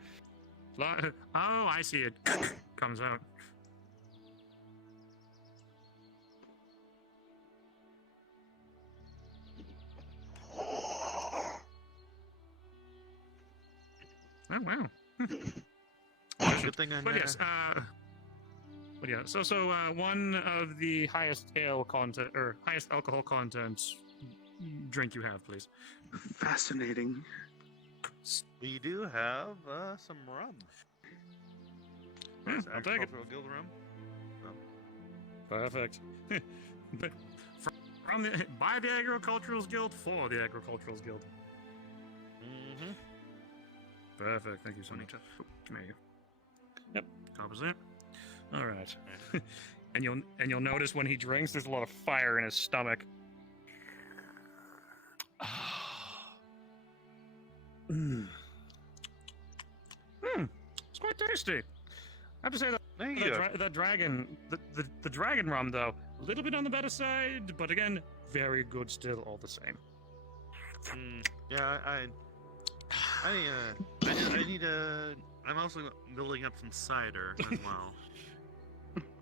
I see it. Comes out. Oh wow. Good thing I know. But yes, but yeah. So one of the highest ale content or highest alcohol content drink you have, please. Fascinating. We do have some rum. Yeah, I'll take it. Agricultural Guild rum. Perfect. But from the by the Agricultural Guild for the Agricultural Guild. Mm-hmm. Perfect. Thank you so much. Oh, come here. Yep. Opposite. All right. and you'll notice when he drinks, there's a lot of fire in his stomach. It's quite tasty. I have to say that that dragon, the dragon rum though, a little bit on the better side, but again, very good still, all the same. Yeah, I need a. I'm also building up some cider as well.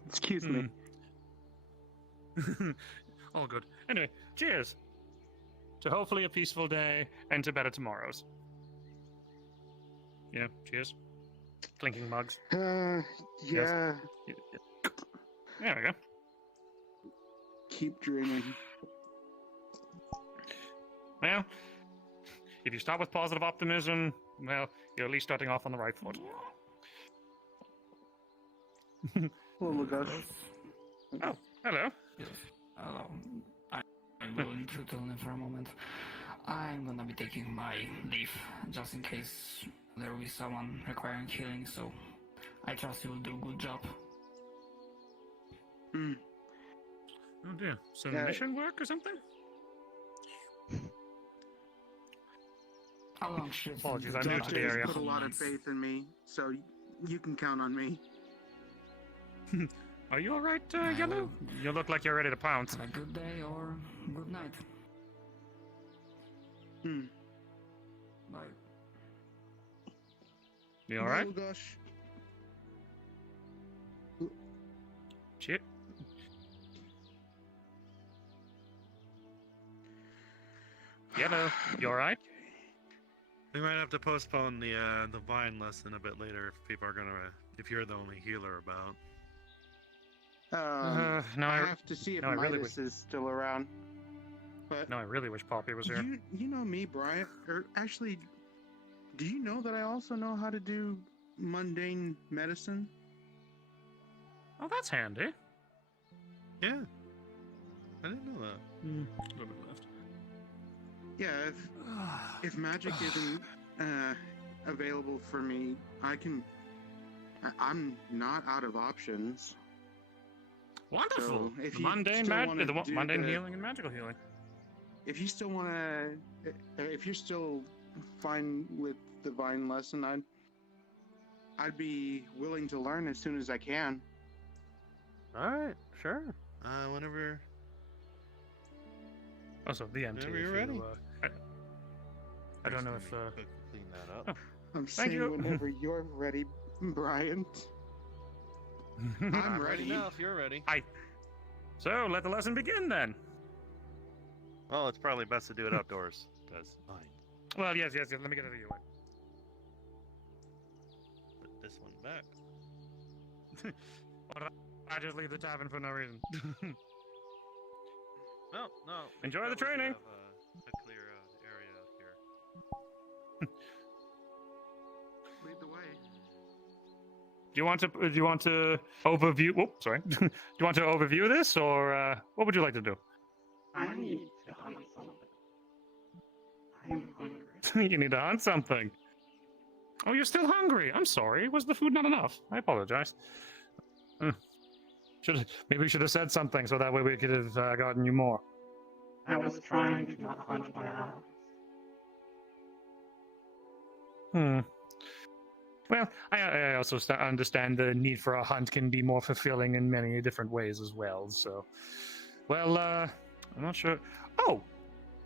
Excuse me. All good. Anyway, cheers to hopefully a peaceful day and to better tomorrows. Yeah, cheers. Clinking mugs. Yeah. Yes. There we go. Keep dreaming. Well, if you start with positive optimism, well, you're at least starting off on the right foot. Oh my gosh. Oh, hello. Yes. Hello. I'm going to tell them for a moment. I'm gonna be taking my leave, just in case there will be someone requiring healing, so I trust you will do a good job. Oh dear. Some mission work or something? How long should Apologies, I'm new to the area. Put a lot of faith in me, so you can count on me. Are you alright, Yellow? You look like you're ready to pounce. Have a good day or good night. Bye. You alright? Oh gosh. Shit. Yellow, you alright? We might have to postpone the vine lesson a bit later if people are if you're the only healer about. No, I have to see if I really Midas is still around. But no, I really wish Poppy was here. You know me, Brian. Or actually, do you know that I also know how to do mundane medicine? Oh, that's handy. Yeah. I didn't know that. A little bit left. Yeah, if magic isn't available for me, I can I'm not out of options. Wonderful. So if The you mundane, still wanna do mundane the- healing and magical healing. If you still want to, if you're still fine with divine lesson, I'd be willing to learn as soon as I can. All right, sure. Whenever. Also, the MT. Whenever if you're you, ready. I don't know if. Clean that up. Oh, I'm thank saying you. whenever you're ready, Bryant. I'm ready. Now, if you're ready. So let the lesson begin then. Well, it's probably best to do it outdoors. Because Well, yes. Let me get it out of your way. put this one back. Or I just leave the tavern for no reason. No. Enjoy the we should training. have, a clear area out here. Lead the way. Do you want to overview? Whoop, sorry. Do you want to overview this, or what would you like to do? I need to hunt something. I'm hungry. You need to hunt something. Oh, you're still hungry. I'm sorry. Was the food not enough? I apologize. Maybe we should have said something so that way we could have gotten you more. I was trying to not hunt my eyes. Well, I also understand the need for a hunt can be more fulfilling in many different ways as well. So, well, I'm not sure. Oh,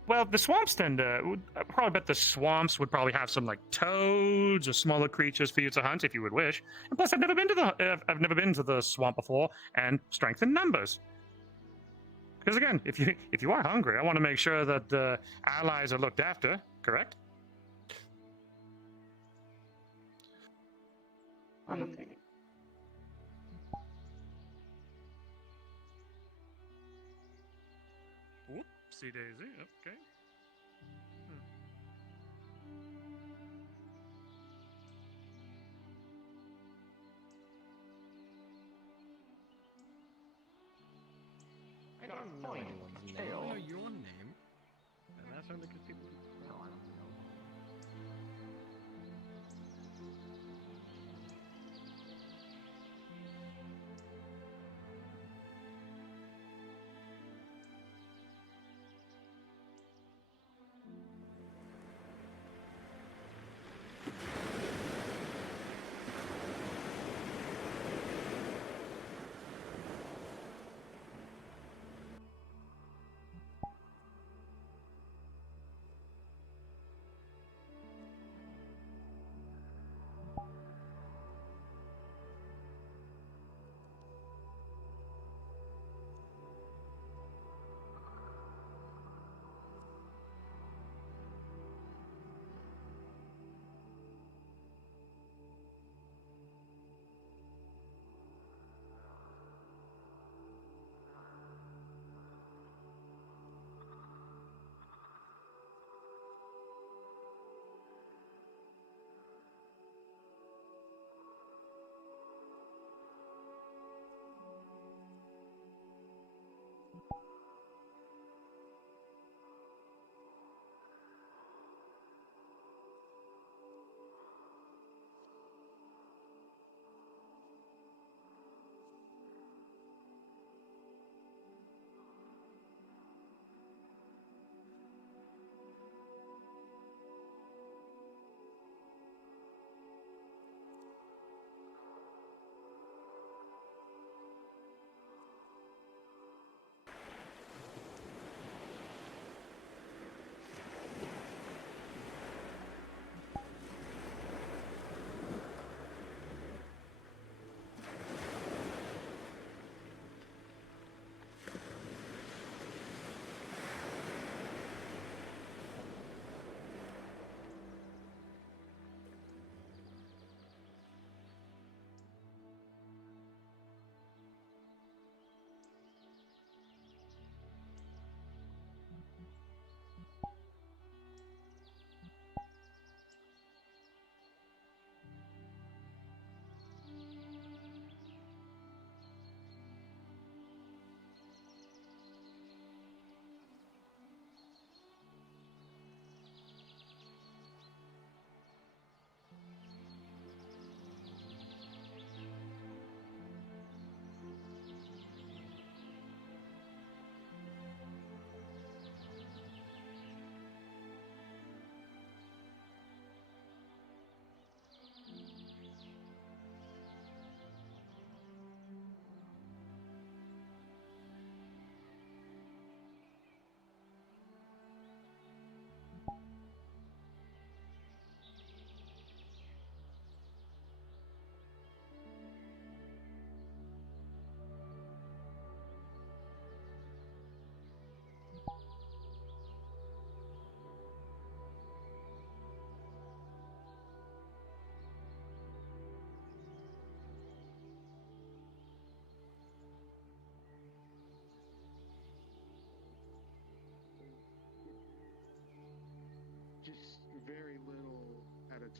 well, the swamps tend to. I probably bet the swamps would probably have some like toads or smaller creatures for you to hunt if you would wish. And plus, I've never been to the swamp before, and strength in numbers. Because again, if you are hungry, I want to make sure that the allies are looked after. Correct? Hunting. Whoopsie daisy. Okay. I don't know anyone's name. I don't know your name. And that's only because people. No, I don't know.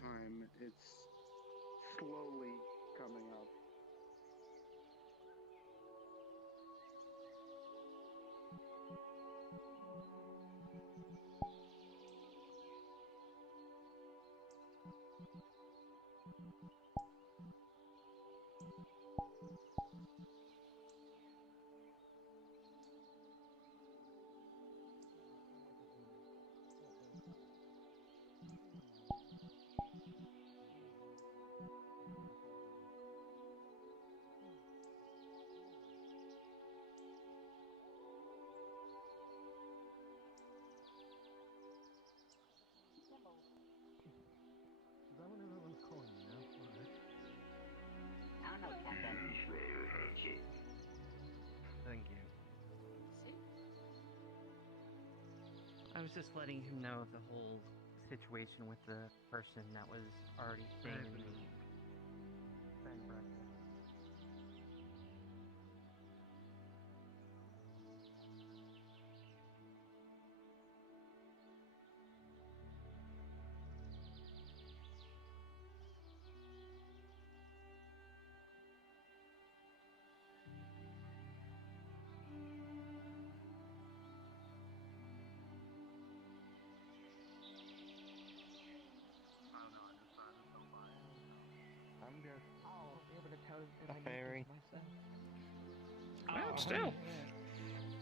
time, it's slowly coming up. Thank you. I was just letting him know of the whole situation with the person that was already staying in the bed and breakfast. I'm just able to tell that I fairy. Well, still.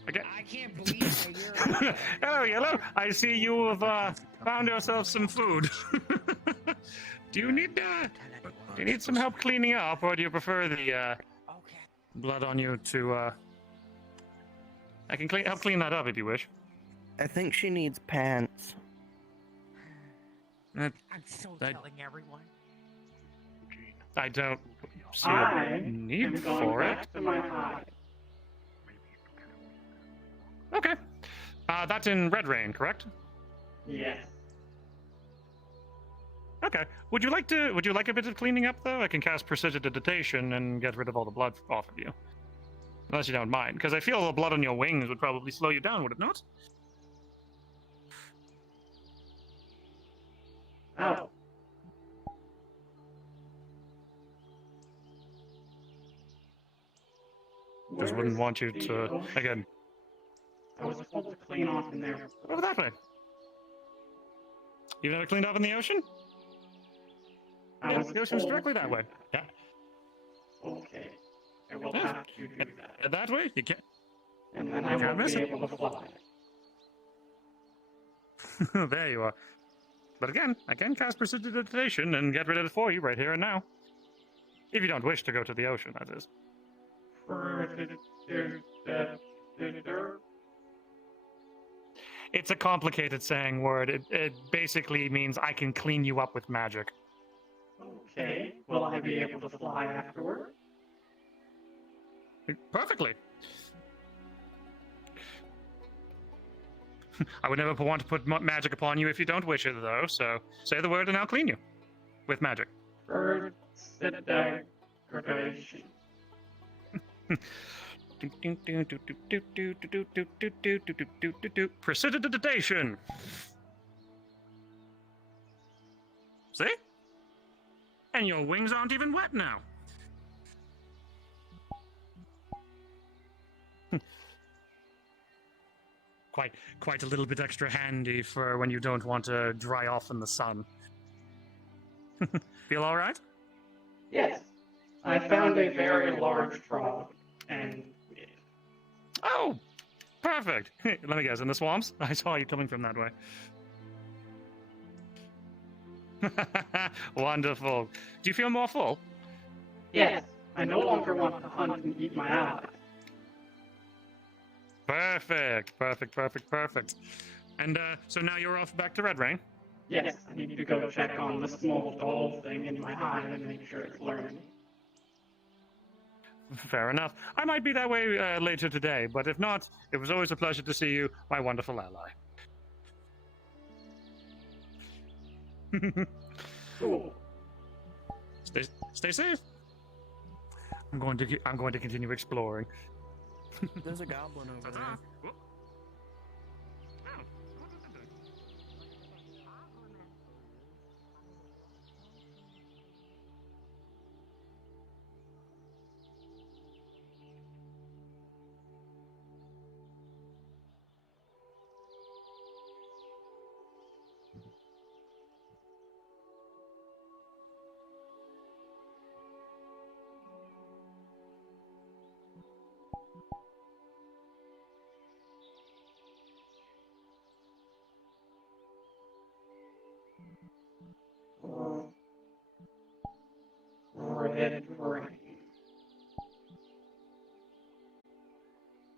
I can't believe that you're. Hello, Yellow. I see you have found yourself some food. Do you need some help cleaning up, or do you prefer the blood on you to? I can help clean that up if you wish. I think she needs pants. I'm so telling everyone. I don't see a need for it. Back to my hive. Okay. That's in Red Rain, correct? Yes. Okay. Would you like a bit of cleaning up though? I can cast Prestidigitation and get rid of all the blood off of you. Unless you don't mind, because I feel the blood on your wings would probably slow you down, would it not? Oh. Just wouldn't want you to again. I was told to clean off in there. Over that way. You've never cleaned up in the ocean? Yeah, the ocean's directly that way. Yeah. Okay. I will have to do that. That way? You can't. And then I can't won't miss be it. able to fly. There you are. But again, I can cast Prestidigitation and get rid of it for you right here and now. If you don't wish to go to the ocean, that is. It's a complicated saying word. It basically means I can clean you up with magic. Okay. Will I be able to fly afterward? Perfectly. I would never want to put magic upon you if you don't wish it, though, so say the word and I'll clean you. With magic. Prestidigitation. See? And your wings aren't even wet now. Quite a little bit extra handy for when you don't want to dry off in the sun. Feel all right? Yes. I found a very large frog, and... Oh! Perfect! Let me guess, in the swamps? I saw you coming from that way. Wonderful. Do you feel more full? Yes. I no longer want to hunt and eat my allies. Perfect. And so now you're off back to Red Rain? Yes, I need to go check on the small doll thing in my hive and make sure it's learning. Fair enough. I might be that way later today, but if not, it was always a pleasure to see you, my wonderful ally. Cool. Stay safe. I'm going to continue exploring. There's a goblin over there. Red rain.